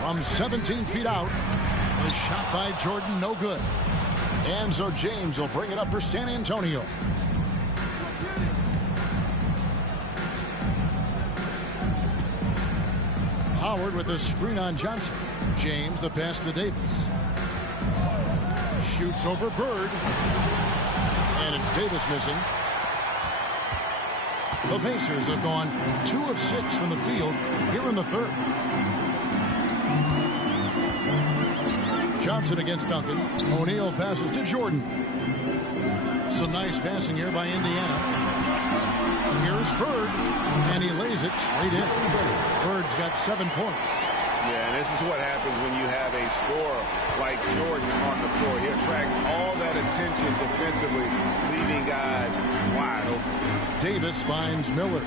From 17 feet out. The shot by Jordan, no good. And so James will bring it up for San Antonio. Howard with a screen on Johnson. James, the pass to Davis. Shoots over Bird. And it's Davis missing. The Pacers have gone 2 of 6 from the field here in the third. Johnson against Duncan. O'Neal passes to Jordan. Some nice passing here by Indiana. Here's Bird, and he lays it straight in. Bird's got 7 points. Yeah, and this is what happens when you have a scorer like Jordan on the floor. He attracts all that attention defensively, leaving guys wide open. Davis finds Miller.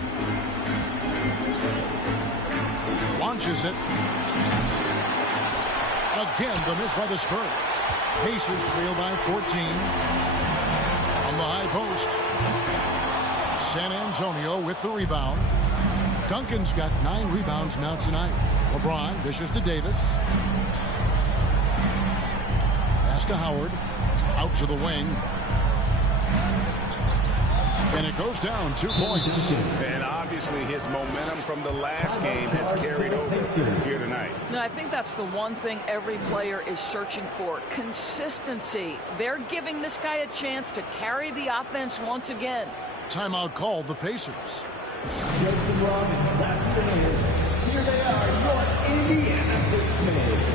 Launches it. Again, the miss by the Spurs. Pacers trail by 14. From the high post. San Antonio with the rebound. Duncan's got 9 rebounds now tonight. LeBron dishes to Davis. Pass to Howard. Out to the wing. And it goes down 2 points. And obviously his momentum from the last game has carried over here tonight. No, I think that's the one thing every player is searching for. Consistency. They're giving this guy a chance to carry the offense once again. Timeout called the Pacers. Here they are, your Indiana Pacers.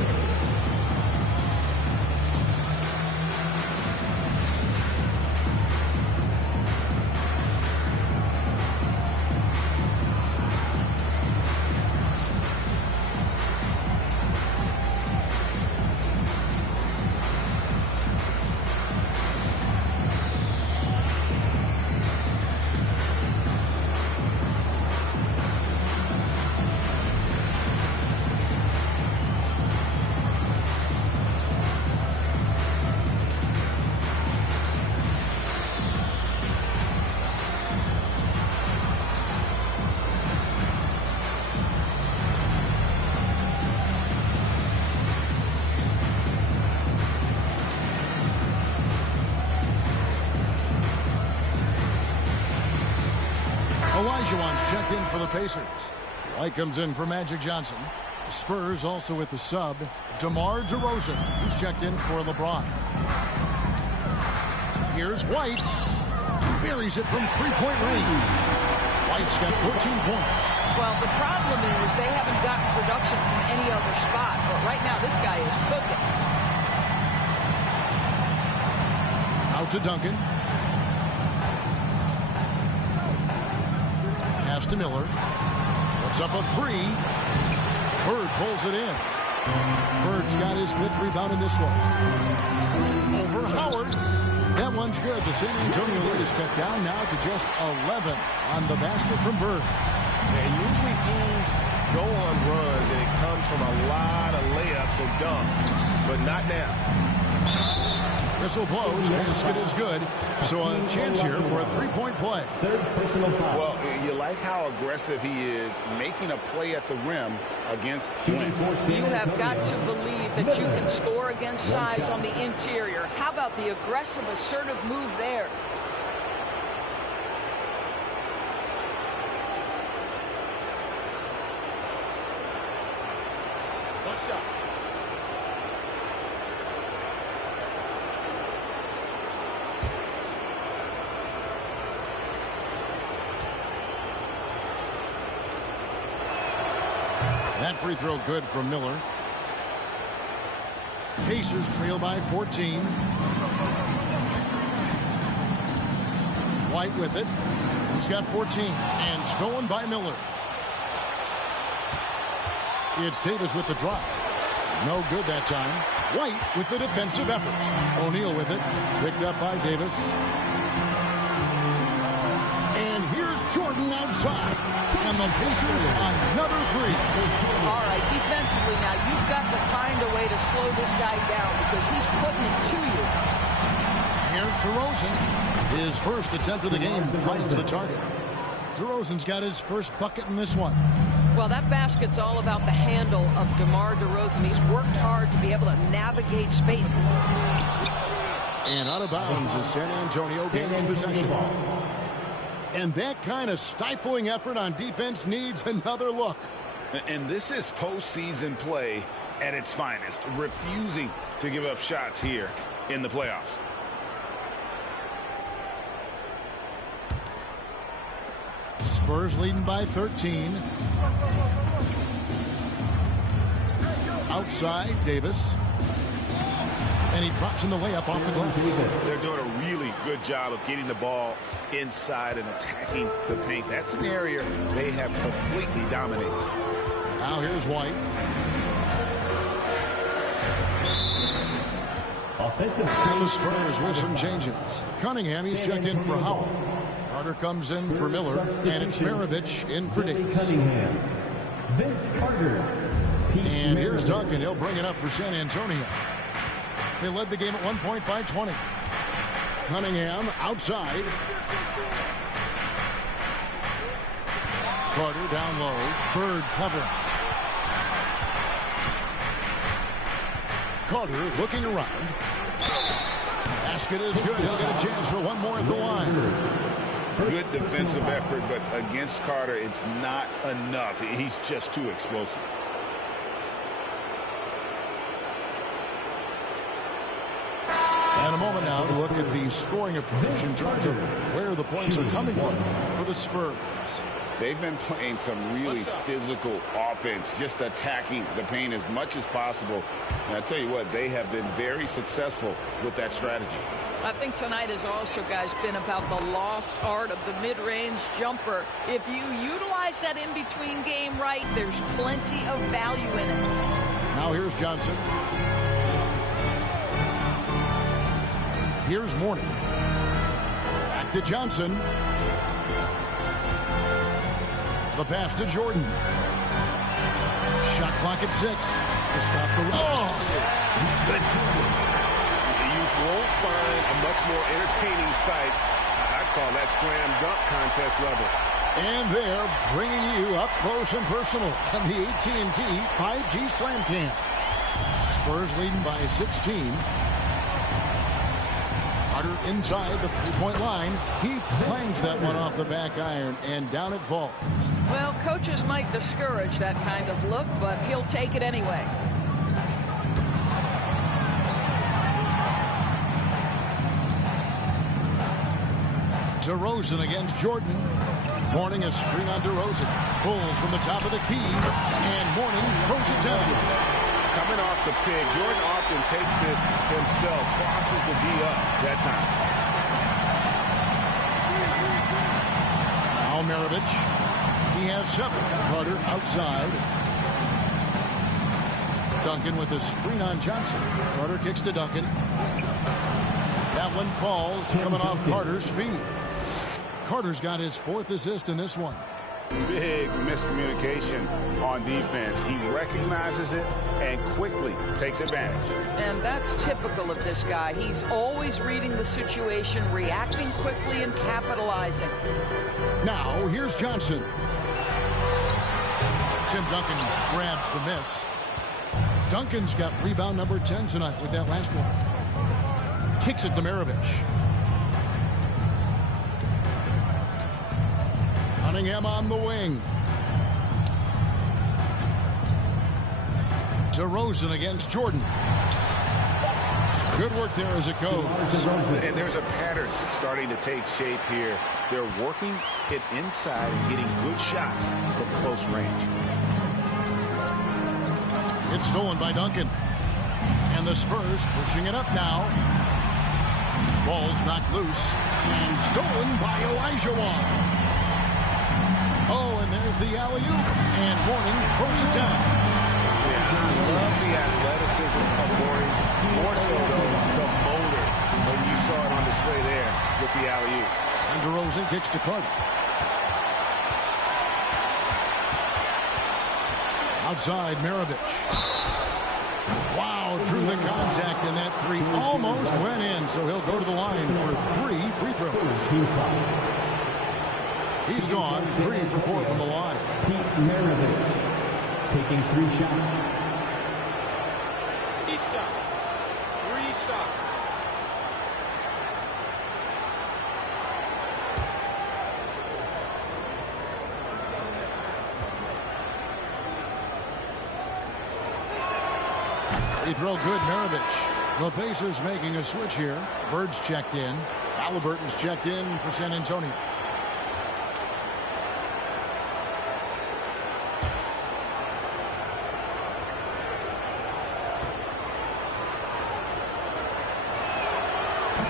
one's checked in for the Pacers. White comes in for Magic Johnson. The Spurs also with the sub, DeMar DeRozan. He's checked in for LeBron. Here's White. Buries it from three-point range. White's got 14 points. Well, the problem is they haven't gotten production from any other spot. But right now, this guy is cooking. Out to Duncan. Pass to Miller. Puts up a three. Bird pulls it in. Bird's got his 5th rebound in this one. Over Howard. That one's good. The San Antonio lead is cut down now to just 11 on the basket from Bird. And usually teams go on runs and it comes from a lot of layups and dunks, but not now. Whistle blows. Basket is good. So a chance here for a three-point play. Third personal foul. Well, you like how aggressive he is making a play at the rim against Wentz. You have got to believe that you can score against size on the interior. How about the aggressive, assertive move there? One shot. That free throw good from Miller. Pacers trail by 14. White with it. He's got 14 and stolen by Miller. It's Davis with the drive. No good that time. White with the defensive effort. O'Neal with it. Picked up by Davis. And here's Jordan outside. And the Pacers another three. All right, defensively now, you've got to find a way to slow this guy down because he's putting it to you. Here's DeRozan. His first attempt of the game finds the target. DeRozan's got his first bucket in this one. Well, that basket's all about the handle of DeMar DeRozan. He's worked hard to be able to navigate space. And out of bounds as San Antonio gains possession. And that kind of stifling effort on defense needs another look. And this is postseason play at its finest, refusing to give up shots here in the playoffs. Spurs leading by 13. Outside, Davis. And he drops in the layup off the glass. They're doing a really good job of getting the ball inside and attacking the paint. That's an area they have completely dominated. Now here's White. Offensive And the Spurs with some changes. Cunningham, he's checked in for Howard. Carter comes in for Miller, and it's Maravich in for Davis. Cunningham. Vince Carter. And here's Duncan. He'll bring it up for San Antonio. They led the game at 1 point by 20. Cunningham outside. Carter down low. Bird covering. Carter looking around. Basket is good. He'll get a chance for one more at the line. Good defensive effort, but against Carter, it's not enough. He's just too explosive. And a moment now to look at the scoring approach in terms of where the points are coming from for the Spurs. They've been playing some really physical offense, just attacking the paint as much as possible. And I tell you what, they have been very successful with that strategy. I think tonight has also, guys, been about the lost art of the mid-range jumper. If you utilize that in-between game right, there's plenty of value in it. Now here's Johnson. Here's Mourning. Back to Johnson. The pass to Jordan. Shot clock at 6 to stop the run. Oh! You won't find a much more entertaining sight. I call that slam dunk contest level. And they're bringing you up close and personal on the AT&T 5G Slam Cam. Spurs leading by 16. Carter inside the three-point line. He clangs that one off the back iron, and down it falls. Well, coaches might discourage that kind of look, but he'll take it anyway. DeRozan against Jordan. Mourning a screen on DeRozan. Pulls from the top of the key, and Mourning throws it down. Coming off the pick, Jordan often takes this himself, crosses the D up that time. Now Maravich. He has 7. Carter outside. Duncan with a screen on Johnson. Carter kicks to Duncan. That one falls, coming off Carter's feet. Carter's got his 4th assist in this one. Big miscommunication on defense. He recognizes it and quickly takes advantage. And that's typical of this guy. He's always reading the situation, reacting quickly, and capitalizing. Now, here's Johnson. Tim Duncan grabs the miss. Duncan's got rebound number 10 tonight with that last one. Kicks it to Maravich. Cunningham on the wing. DeRozan against Jordan. Good work there as it goes. And there's a pattern starting to take shape here. They're working it inside and getting good shots from close range. It's stolen by Duncan. And the Spurs pushing it up now. Ball's knocked loose and stolen by Elijah. Oh, and there's the alley-oop, and Mourning throws it down. Yeah, I love the athleticism of Mourning. More so, though, the motor when you saw it on display there with the alley-oop. And DeRozan kicks to Carter. Outside, Maravich. Wow, through the contact, and that 3 almost went in, so he'll go to the line for 3 free throws. He's gone 3 for 4 from the line. Pete Maravich taking 3 shots. He shot. 3 shots. Free throw good, Maravich. The Pacers making a switch here. Bird's checked in. Halliburton's checked in for San Antonio.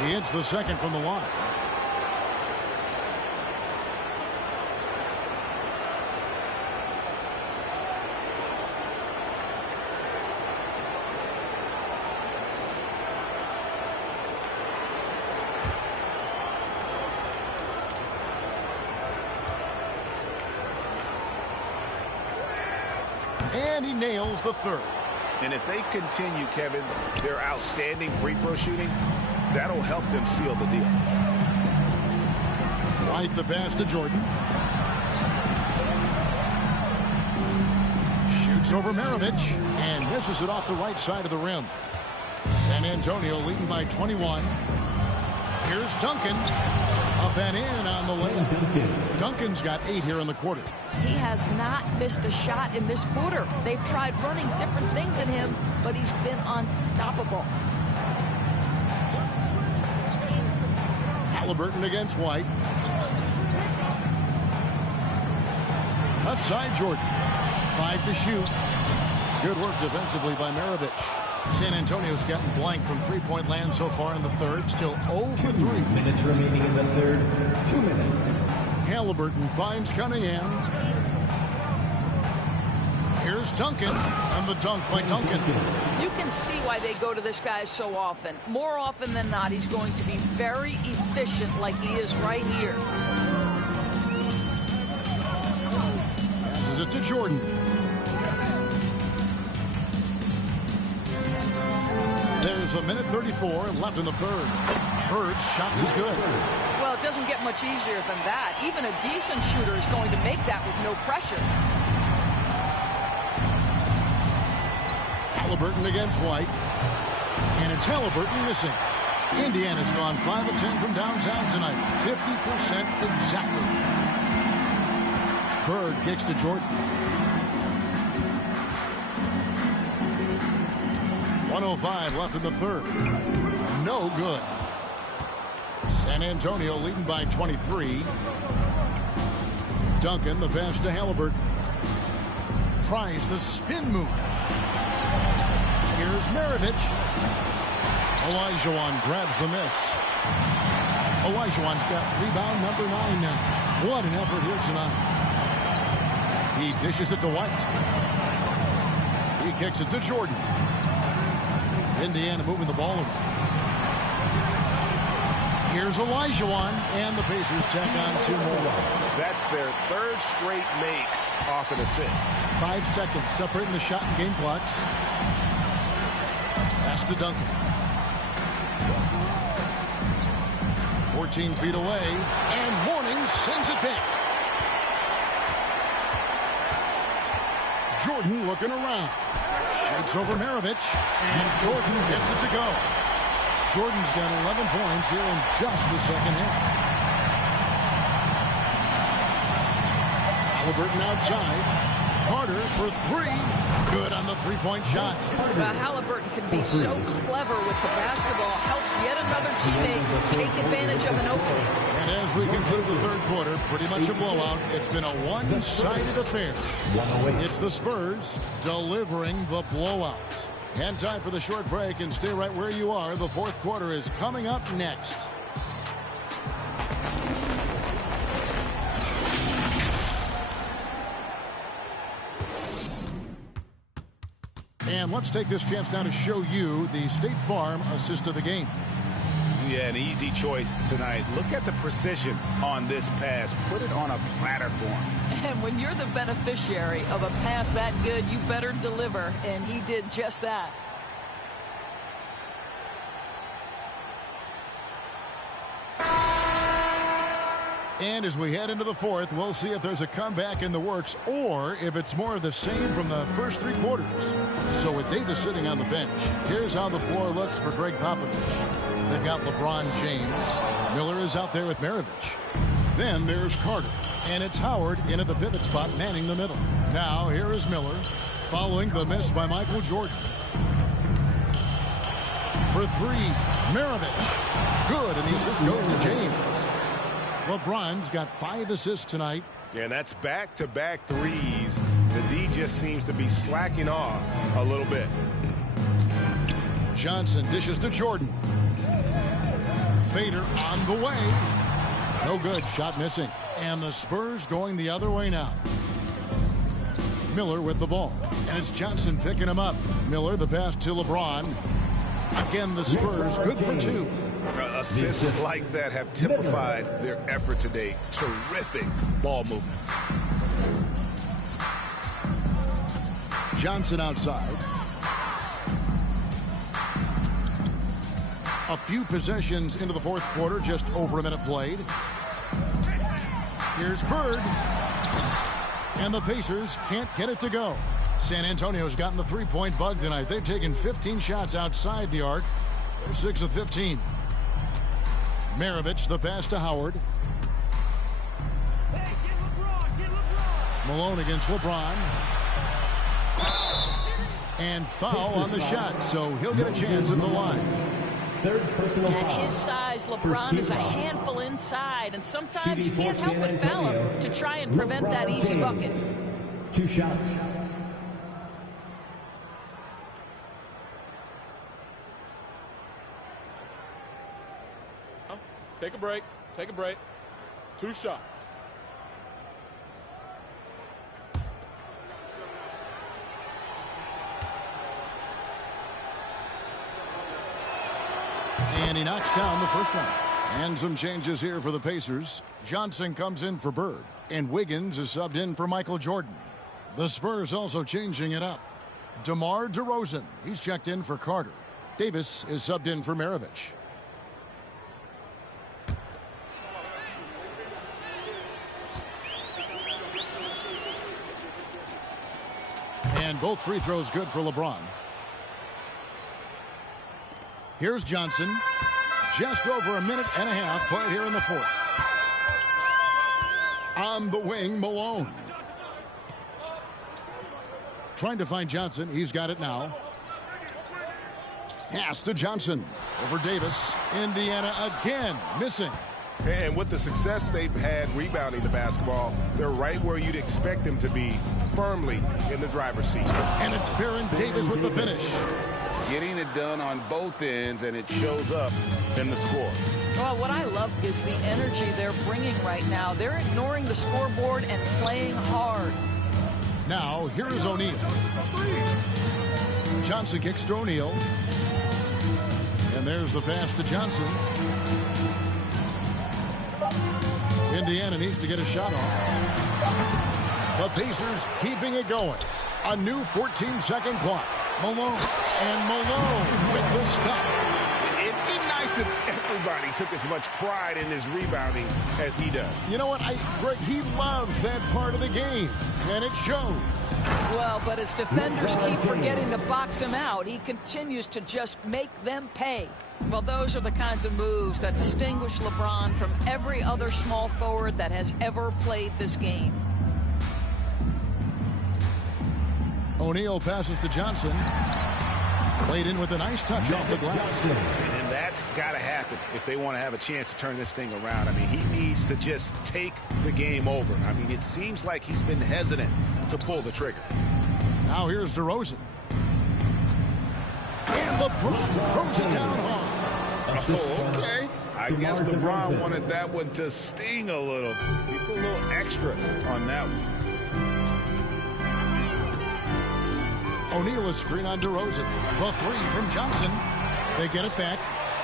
He hits the second from the line. And he nails the 3rd. And if they continue, Kevin, their outstanding free throw shooting, that'll help them seal the deal. Right the pass to Jordan. Shoots over Maravich and misses it off the right side of the rim. San Antonio leading by 21. Here's Duncan. Up and in on the layup. Duncan's got 8 here in the quarter. He has not missed a shot in this quarter. They've tried running different things in him, but he's been unstoppable. Halliburton against White. Left side, Jordan. 5 to shoot. Good work defensively by Maravich. San Antonio's gotten blank from three-point land so far in the 3rd. Still 0 for 3. Minutes remaining in the 3rd. 2 minutes. Halliburton finds Cunningham. Here's Duncan, and the dunk by Duncan. You can see why they go to this guy so often. More often than not, he's going to be very efficient like he is right here. Passes it to Jordan. There's a minute 34 left in the 3rd. Bird's shot is good. Well, it doesn't get much easier than that. Even a decent shooter is going to make that with no pressure. Halliburton against White. And it's Halliburton missing. Indiana's gone 5 of 10 from downtown tonight. 50% exactly. Bird kicks to Jordan. 1:05 left in the third. No good. San Antonio leading by 23. Duncan, the pass to Halliburton. Tries the spin move. Here's Maravich. Olajuwon grabs the miss. Olajuwon's got rebound number 9 now. What an effort here tonight. He dishes it to White. He kicks it to Jordan. Indiana moving the ball around. Here's Olajuwon, and the Pacers tack on 2 more. That's their 3rd straight make off an assist. 5 seconds separating the shot and game clocks. Pass to Duncan. 14 feet away, and Mourning sends it back. Jordan looking around. Shakes over Maravich, and Jordan gets it to go. Jordan's got 11 points here in just the second half. Halliburton outside. Carter for 3. Good on the 3-point shot. Halliburton can be so clever with the basketball. Helps yet another teammate take advantage of an opening. And as we conclude the third quarter, pretty much a blowout. It's been a one-sided affair. It's the Spurs delivering the blowout. And time for the short break, and stay right where you are. The fourth quarter is coming up next. And let's take this chance now to show you the State Farm assist of the game. Yeah, an easy choice tonight. Look at the precision on this pass. Put it on a platter for him. And when you're the beneficiary of a pass that good, you better deliver, and he did just that. And as we head into the fourth, we'll see if there's a comeback in the works or if it's more of the same from the first 3 quarters. So with Davis sitting on the bench, here's how the floor looks for Greg Popovich. They've got LeBron James. Miller is out there with Maravich. Then there's Carter. And it's Howard in at the pivot spot, manning the middle. Now here is Miller, following the miss by Michael Jordan. For 3, Maravich. Good, and the assist goes to James. LeBron's got 5 assists tonight. And that's back-to-back threes. The D just seems to be slacking off a little bit. Johnson dishes to Jordan. Fader on the way. No good. Shot missing. And the Spurs going the other way now. Miller with the ball. And it's Johnson picking him up. Miller, the pass to LeBron. Again, the Spurs good for 2. Assists like that have typified their effort today. Terrific ball movement. Johnson outside. A few possessions into the fourth quarter, just over a minute played. Here's Bird. And the Pacers can't get it to go. San Antonio's gotten the 3-point bug tonight. They've taken 15 shots outside the arc. They're 6 of 15. Maravich, the pass to Howard. Malone against LeBron. And foul on the shot, so he'll get a chance at the line. At his size, LeBron is a handful inside, and sometimes you can't help but foul him to try and prevent that easy bucket. 2 shots. Take a break. Take a break. 2 shots. And he knocks down the first one. And some changes here for the Pacers. Johnson comes in for Bird. And Wiggins is subbed in for Michael Jordan. The Spurs also changing it up. DeMar DeRozan, he's checked in for Carter. Davis is subbed in for Maravich. And both free throws good for LeBron. Here's Johnson. Just over a minute and a half played here in the fourth. On the wing, Malone. Trying to find Johnson. He's got it now. Pass to Johnson. Over Davis. Indiana again missing. And with the success they've had rebounding the basketball, they're right where you'd expect them to be, firmly in the driver's seat. And it's Baron Davis with the finish. Getting it done on both ends, and it shows up in the score. Well, what I love is the energy they're bringing right now. They're ignoring the scoreboard and playing hard. Now, here is O'Neal. Johnson kicks to O'Neal. And there's the pass to Johnson. Indiana needs to get a shot off. The Pacers keeping it going. A new 14-second clock. Malone. And Malone with the stuff. It'd be nice if everybody took as much pride in his rebounding as he does. You know what? Greg, he loves that part of the game. And it shows. Well, but as defenders keep forgetting to box him out, he continues to just make them pay. Well, those are the kinds of moves that distinguish LeBron from every other small forward that has ever played this game. O'Neal passes to Johnson. Played in with a nice touch off the glass. And that's got to happen if they want to have a chance to turn this thing around. I mean, he needs to just take the game over. I mean, it seems like he's been hesitant to pull the trigger. Now here's DeRozan. And LeBron throws it down hard. Oh, okay. I guess LeBron wanted that one to sting a little. He put a little extra on that one. O'Neal is screen on DeRozan. The three from Johnson. They get it back.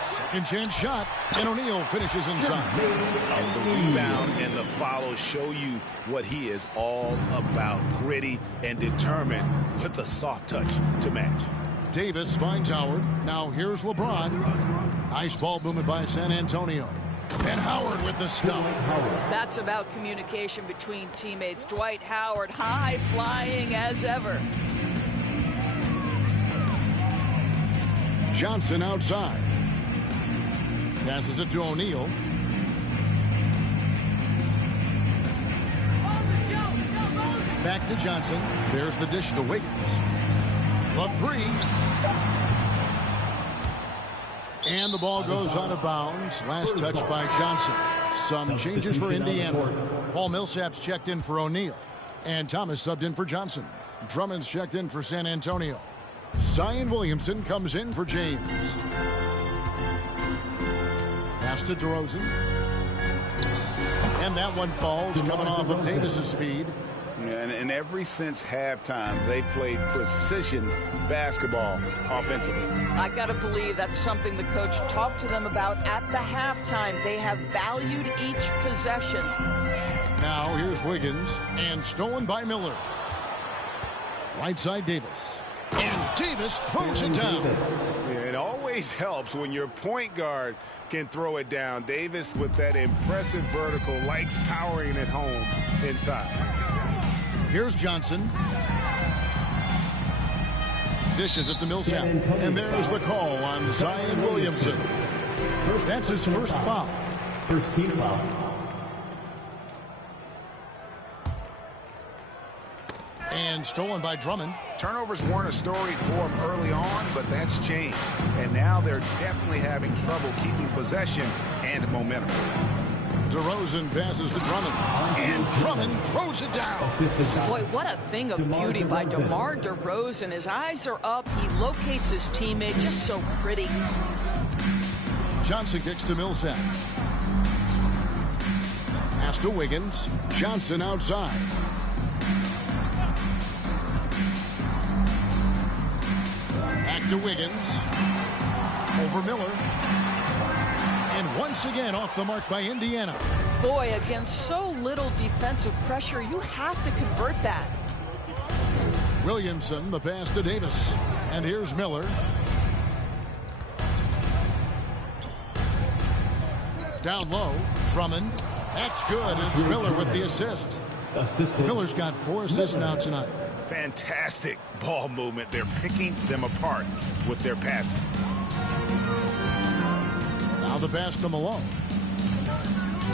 Second chance shot. And O'Neal finishes inside. And the rebound and the follow show you what he is all about. Gritty and determined with a soft touch to match. Davis finds Howard. Now here's LeBron. Nice ball movement by San Antonio. And Howard with the stuff. That's about communication between teammates. Dwight Howard high flying as ever. Johnson outside. Passes it to O'Neal. Back to Johnson. There's the dish to Wiggins. The three. And the ball goes out of bounds. Last touch by Johnson. Some changes for Indiana. Paul Millsap's checked in for O'Neal. And Thomas subbed in for Johnson. Drummond's checked in for San Antonio. Zion Williamson comes in for James. Pass to DeRozan. And that one falls, coming off of Davis's feed. And ever since halftime, they played precision basketball offensively. I got to believe that's something the coach talked to them about at the halftime. They have valued each possession. Now here's Wiggins, and stolen by Miller. Right side Davis. And Davis throws it down. Yeah, it always helps when your point guard can throw it down. Davis, with that impressive vertical, likes powering it home inside. Here's Johnson. Dishes it to Millsap. And there's the call on Zion Williamson. That's his first foul. First team foul. And stolen by Drummond. Turnovers weren't a story for him early on, but that's changed. And now they're definitely having trouble keeping possession and momentum. DeRozan passes to Drummond. And Drummond throws it down. Boy, what a thing of beauty by DeMar DeRozan. His eyes are up. He locates his teammate. Just so pretty. Johnson kicks to Millsap. Pass to Wiggins. Johnson outside. Back to Wiggins. Over Miller. And once again off the mark by Indiana. Boy, against so little defensive pressure, you have to convert that. Williamson, the pass to Davis. And here's Miller. Down low, Drummond. That's good. It's Miller with the assist. Miller's got 4 assists now tonight. Fantastic ball movement. They're picking them apart with their passing. Now Now the pass to Malone.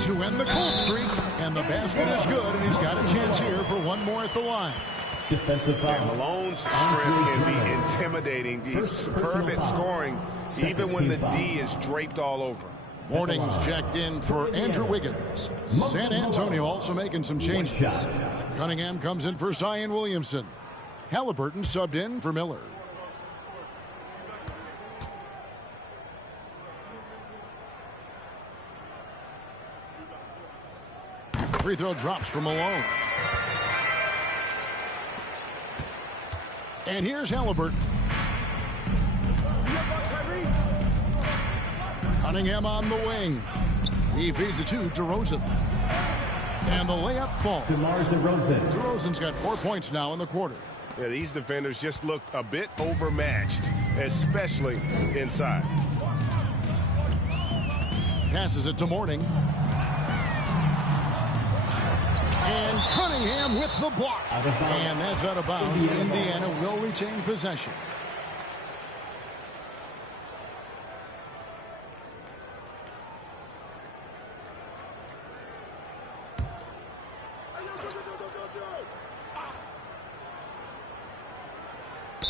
To end the cold streak, and the basket is good, and he's got a chance here for one more at the line. Defensive foul. And Malone's strength can be intimidating. He's superb at scoring, even when the D is draped all over. Warnings checked in for Andrew Wiggins. San Antonio also making some changes. Cunningham comes in for Zion Williamson. Halliburton subbed in for Miller. Free throw drops for Malone. And here's Halliburton. Cunningham on the wing. He feeds it to DeRozan. And the layup falls. DeMar DeRozan. DeRozan's got 4 points now in the quarter. Yeah, these defenders just looked a bit overmatched, especially inside. Passes it to Mourning. And Cunningham with the block. And that's out of bounds. Indiana will retain possession.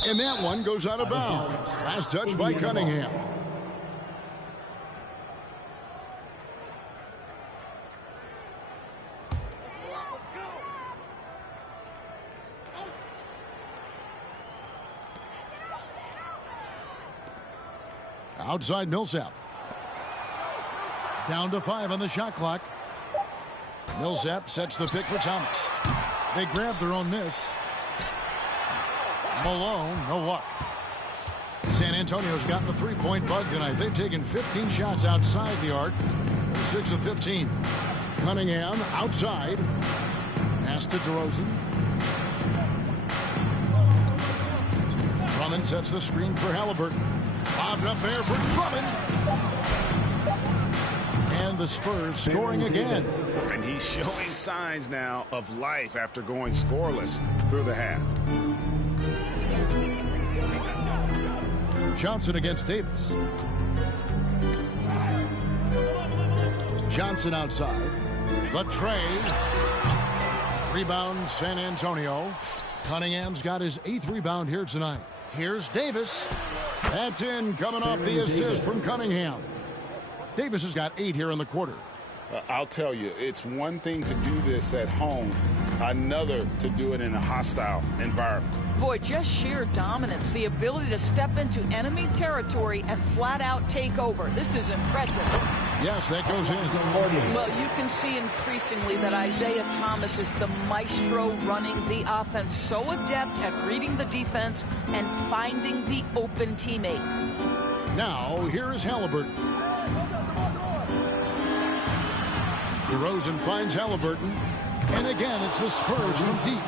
And that one goes out of bounds. Last touch by Cunningham. Outside Millsap. Down to 5 on the shot clock. Millsap sets the pick for Thomas. They grab their own miss. Malone, no luck. San Antonio's gotten the three-point bug tonight. They've taken 15 shots outside the arc. They're 6 of 15. Cunningham outside. Pass to DeRozan. Drummond sets the screen for Halliburton. Bobbed up there for Drummond. And the Spurs scoring again. And he's showing signs now of life after going scoreless through the half. Johnson against Davis. Johnson outside. The tray. Rebound San Antonio. Cunningham's got his 8th rebound here tonight. Here's Davis. That's in, coming off the assist from Cunningham. Davis has got 8 here in the quarter. I'll tell you, it's one thing to do this at home, another to do it in a hostile environment. Boy, just sheer dominance, the ability to step into enemy territory and flat out take over. This is impressive. Yes, that goes in. Well, you can see increasingly that Isaiah Thomas is the maestro running the offense, so adept at reading the defense and finding the open teammate. Now, here is Halliburton. DeRozan finds Halliburton. And again, it's the Spurs from deep.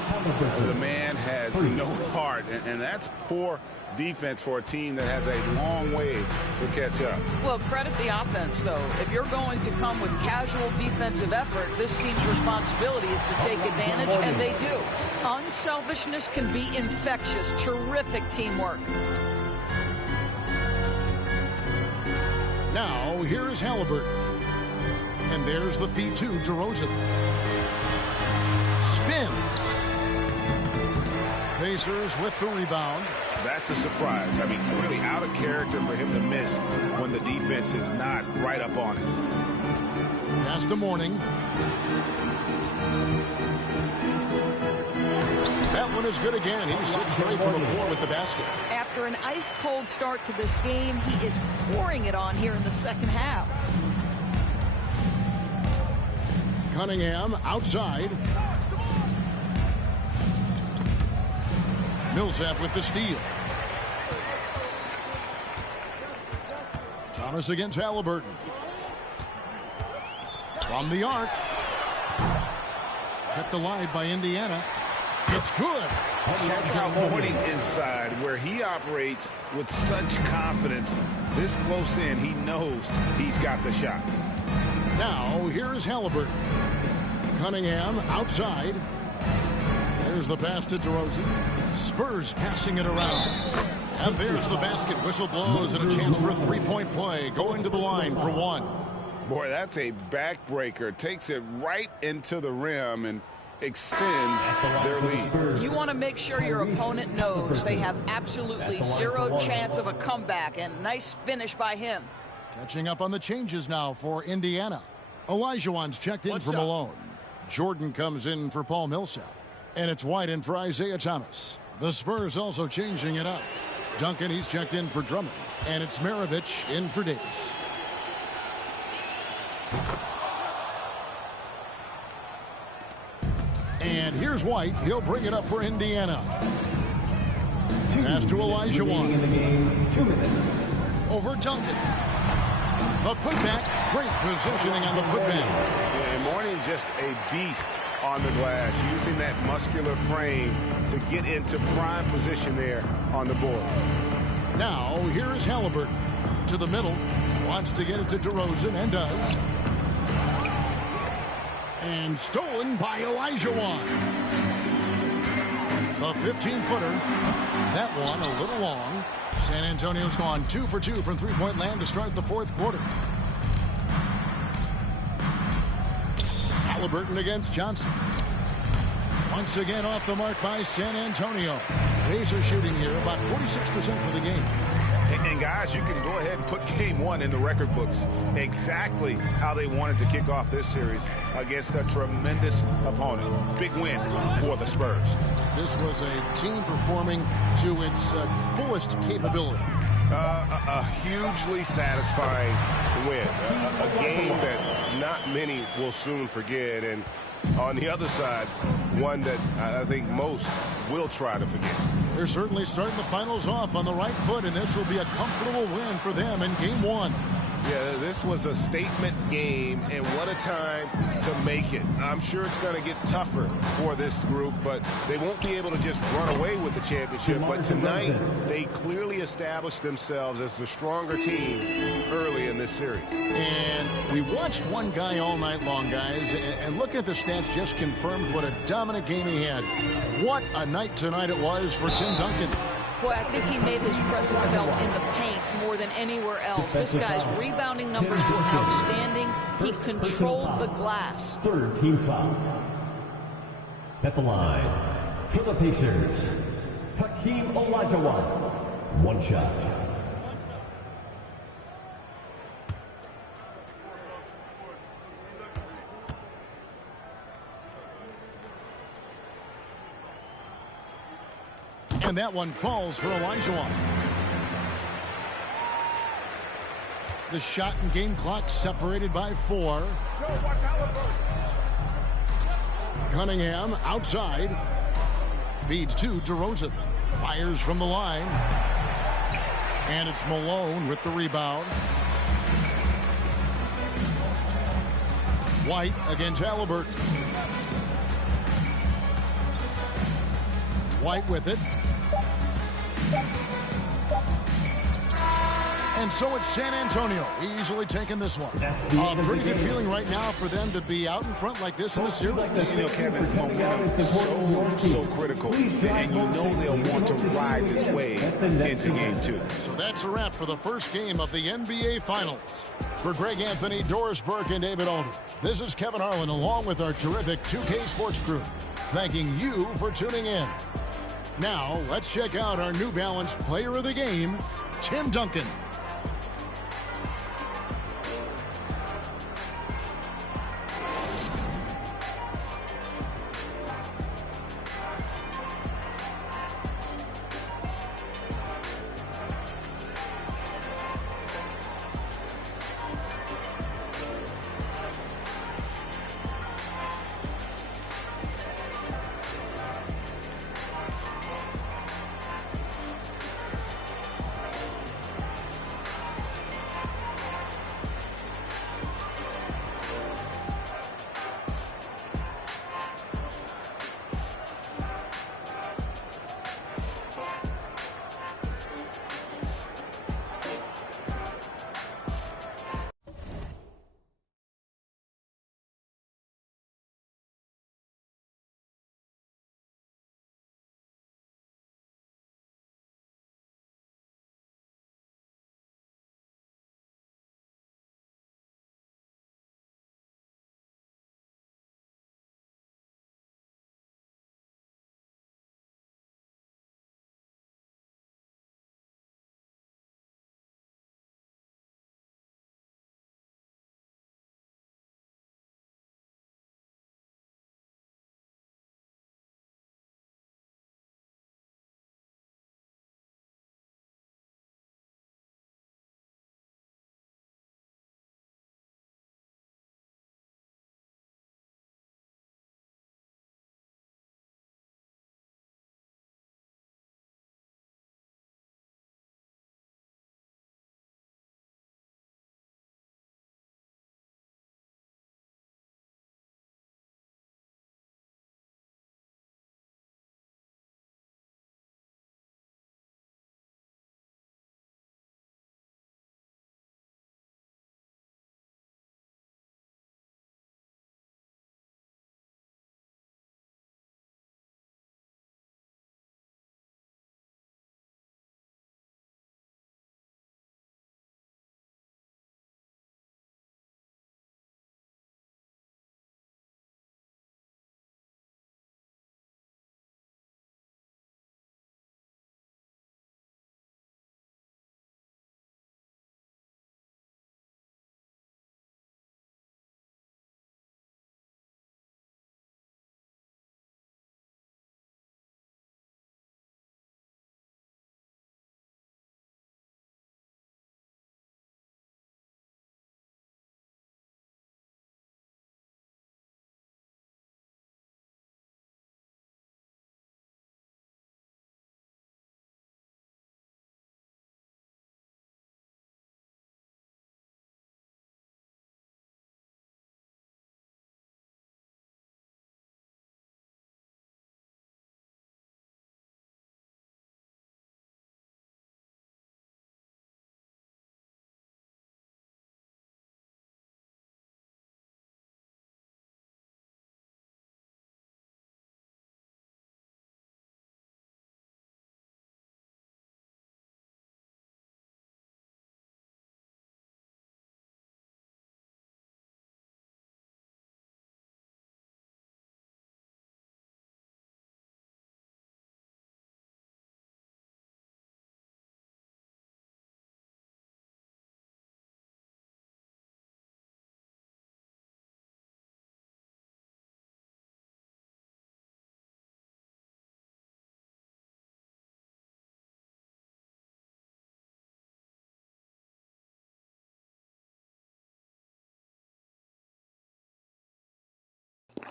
The man has no heart, and that's poor defense for a team that has a long way to catch up. Well, credit the offense, though. If you're going to come with casual defensive effort, this team's responsibility is to take advantage, and they do. Unselfishness can be infectious. Terrific teamwork. Now, here is Halliburton. And there's the feed to DeRozan. Spins. Pacers with the rebound. That's a surprise. I mean, really out of character for him to miss when the defense is not right up on it. Pass to Mourning. That one is good again. He sits straight from the floor with the basket. After an ice-cold start to this game, he is pouring it on here in the second half. Cunningham outside. Millsap with the steal. Thomas against Halliburton. From the arc. Kept alive by Indiana. It's good. Check out Mourning inside, where he operates with such confidence. This close in, he knows he's got the shot. Now, here is Halliburton. Cunningham outside. There's the pass to DeRozan. Spurs passing it around. And there's the basket. Whistle blows and a chance for a three-point play. Going to the line for one. Boy, that's a backbreaker. Takes it right into the rim and extends their lead. You want to make sure your opponent knows they have absolutely zero chance of a comeback, and nice finish by him. Catching up on the changes now for Indiana. Olajuwon's checked in for Malone. Jordan comes in for Paul Millsap. And it's White in for Isaiah Thomas. The Spurs also changing it up. Duncan, he's checked in for Drummond. And it's Maravich in for Davis. And here's White. He'll bring it up for Indiana. Pass to Olajuwon. 2 minutes. Over Duncan. A putback. Great positioning on the putback. Yeah, and Mourning just a beast on the glass, using that muscular frame to get into prime position there on the board. Now, here is Halliburton. To the middle. Wants to get it to DeRozan and does. And stolen by Olajuwon. The 15-footer. That one a little long. San Antonio's gone 2 for 2 from three-point land to start the fourth quarter. Halliburton against Johnson. Once again off the mark by San Antonio. Pacers shooting here about 46% for the game. And guys, you can go ahead and put game one in the record books. Exactly how they wanted to kick off this series against a tremendous opponent. Big win for the Spurs. This was a team performing to its fullest capability. A hugely satisfying win. A game that not many will soon forget. And on the other side, one that I think most will try to forget. They're certainly starting the finals off on the right foot, and this will be a comfortable win for them in game one. Yeah, this was a statement game, and what a time to make it. I'm sure it's going to get tougher for this group, but they won't be able to just run away with the championship. But tonight, they clearly established themselves as the stronger team early in this series. And we watched one guy all night long, guys, and looking at the stats just confirms what a dominant game he had. What a night tonight it was for Tim Duncan. Boy, I think he made his presence felt in the paint more than anywhere else. This guy's rebounding numbers were outstanding. He controlled the glass. Third team foul. At the line for the Pacers, Hakeem Olajuwon. One shot. And that one falls for Olajuwon. The shot and game clock separated by 4. Cunningham outside. Feeds to DeRozan. Fires from the line. And it's Malone with the rebound. White against Halliburton. White with it. And so it's San Antonio easily taking this one. A pretty good feeling right now for them to be out in front like this in the series. You know, Kevin, momentum so critical, and you know they'll want to ride this wave into game 2. So that's a wrap for the first game of the NBA Finals. For Greg Anthony, Doris Burke, and David Alden, this is Kevin Harlan along with our terrific 2K Sports crew, thanking you for tuning in. Now, let's check out our New Balance player of the game, Tim Duncan.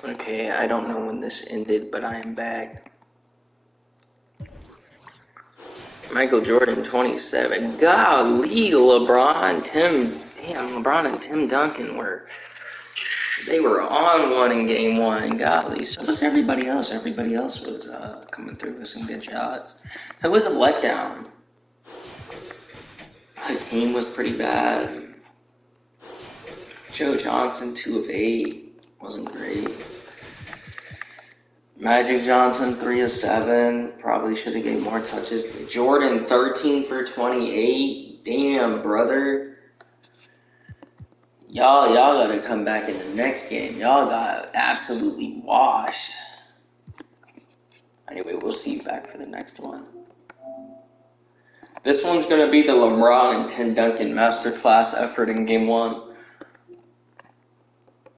Okay, I don't know when this ended, but I am back. Michael Jordan, 27. Golly, LeBron and Tim Duncan were on one in game one. Golly, so was everybody else. Everybody else was coming through with some good shots. It was a letdown. Hakeem was pretty bad. Joe Johnson, 2 of 8. Wasn't great. Magic Johnson, 3 of 7. Probably should have gave more touches. Jordan, 13 for 28. Damn, brother. Y'all gotta come back in the next game. Y'all got absolutely washed. Anyway, we'll see you back for the next one. This one's gonna be the LeBron and Tim Duncan masterclass effort in game one.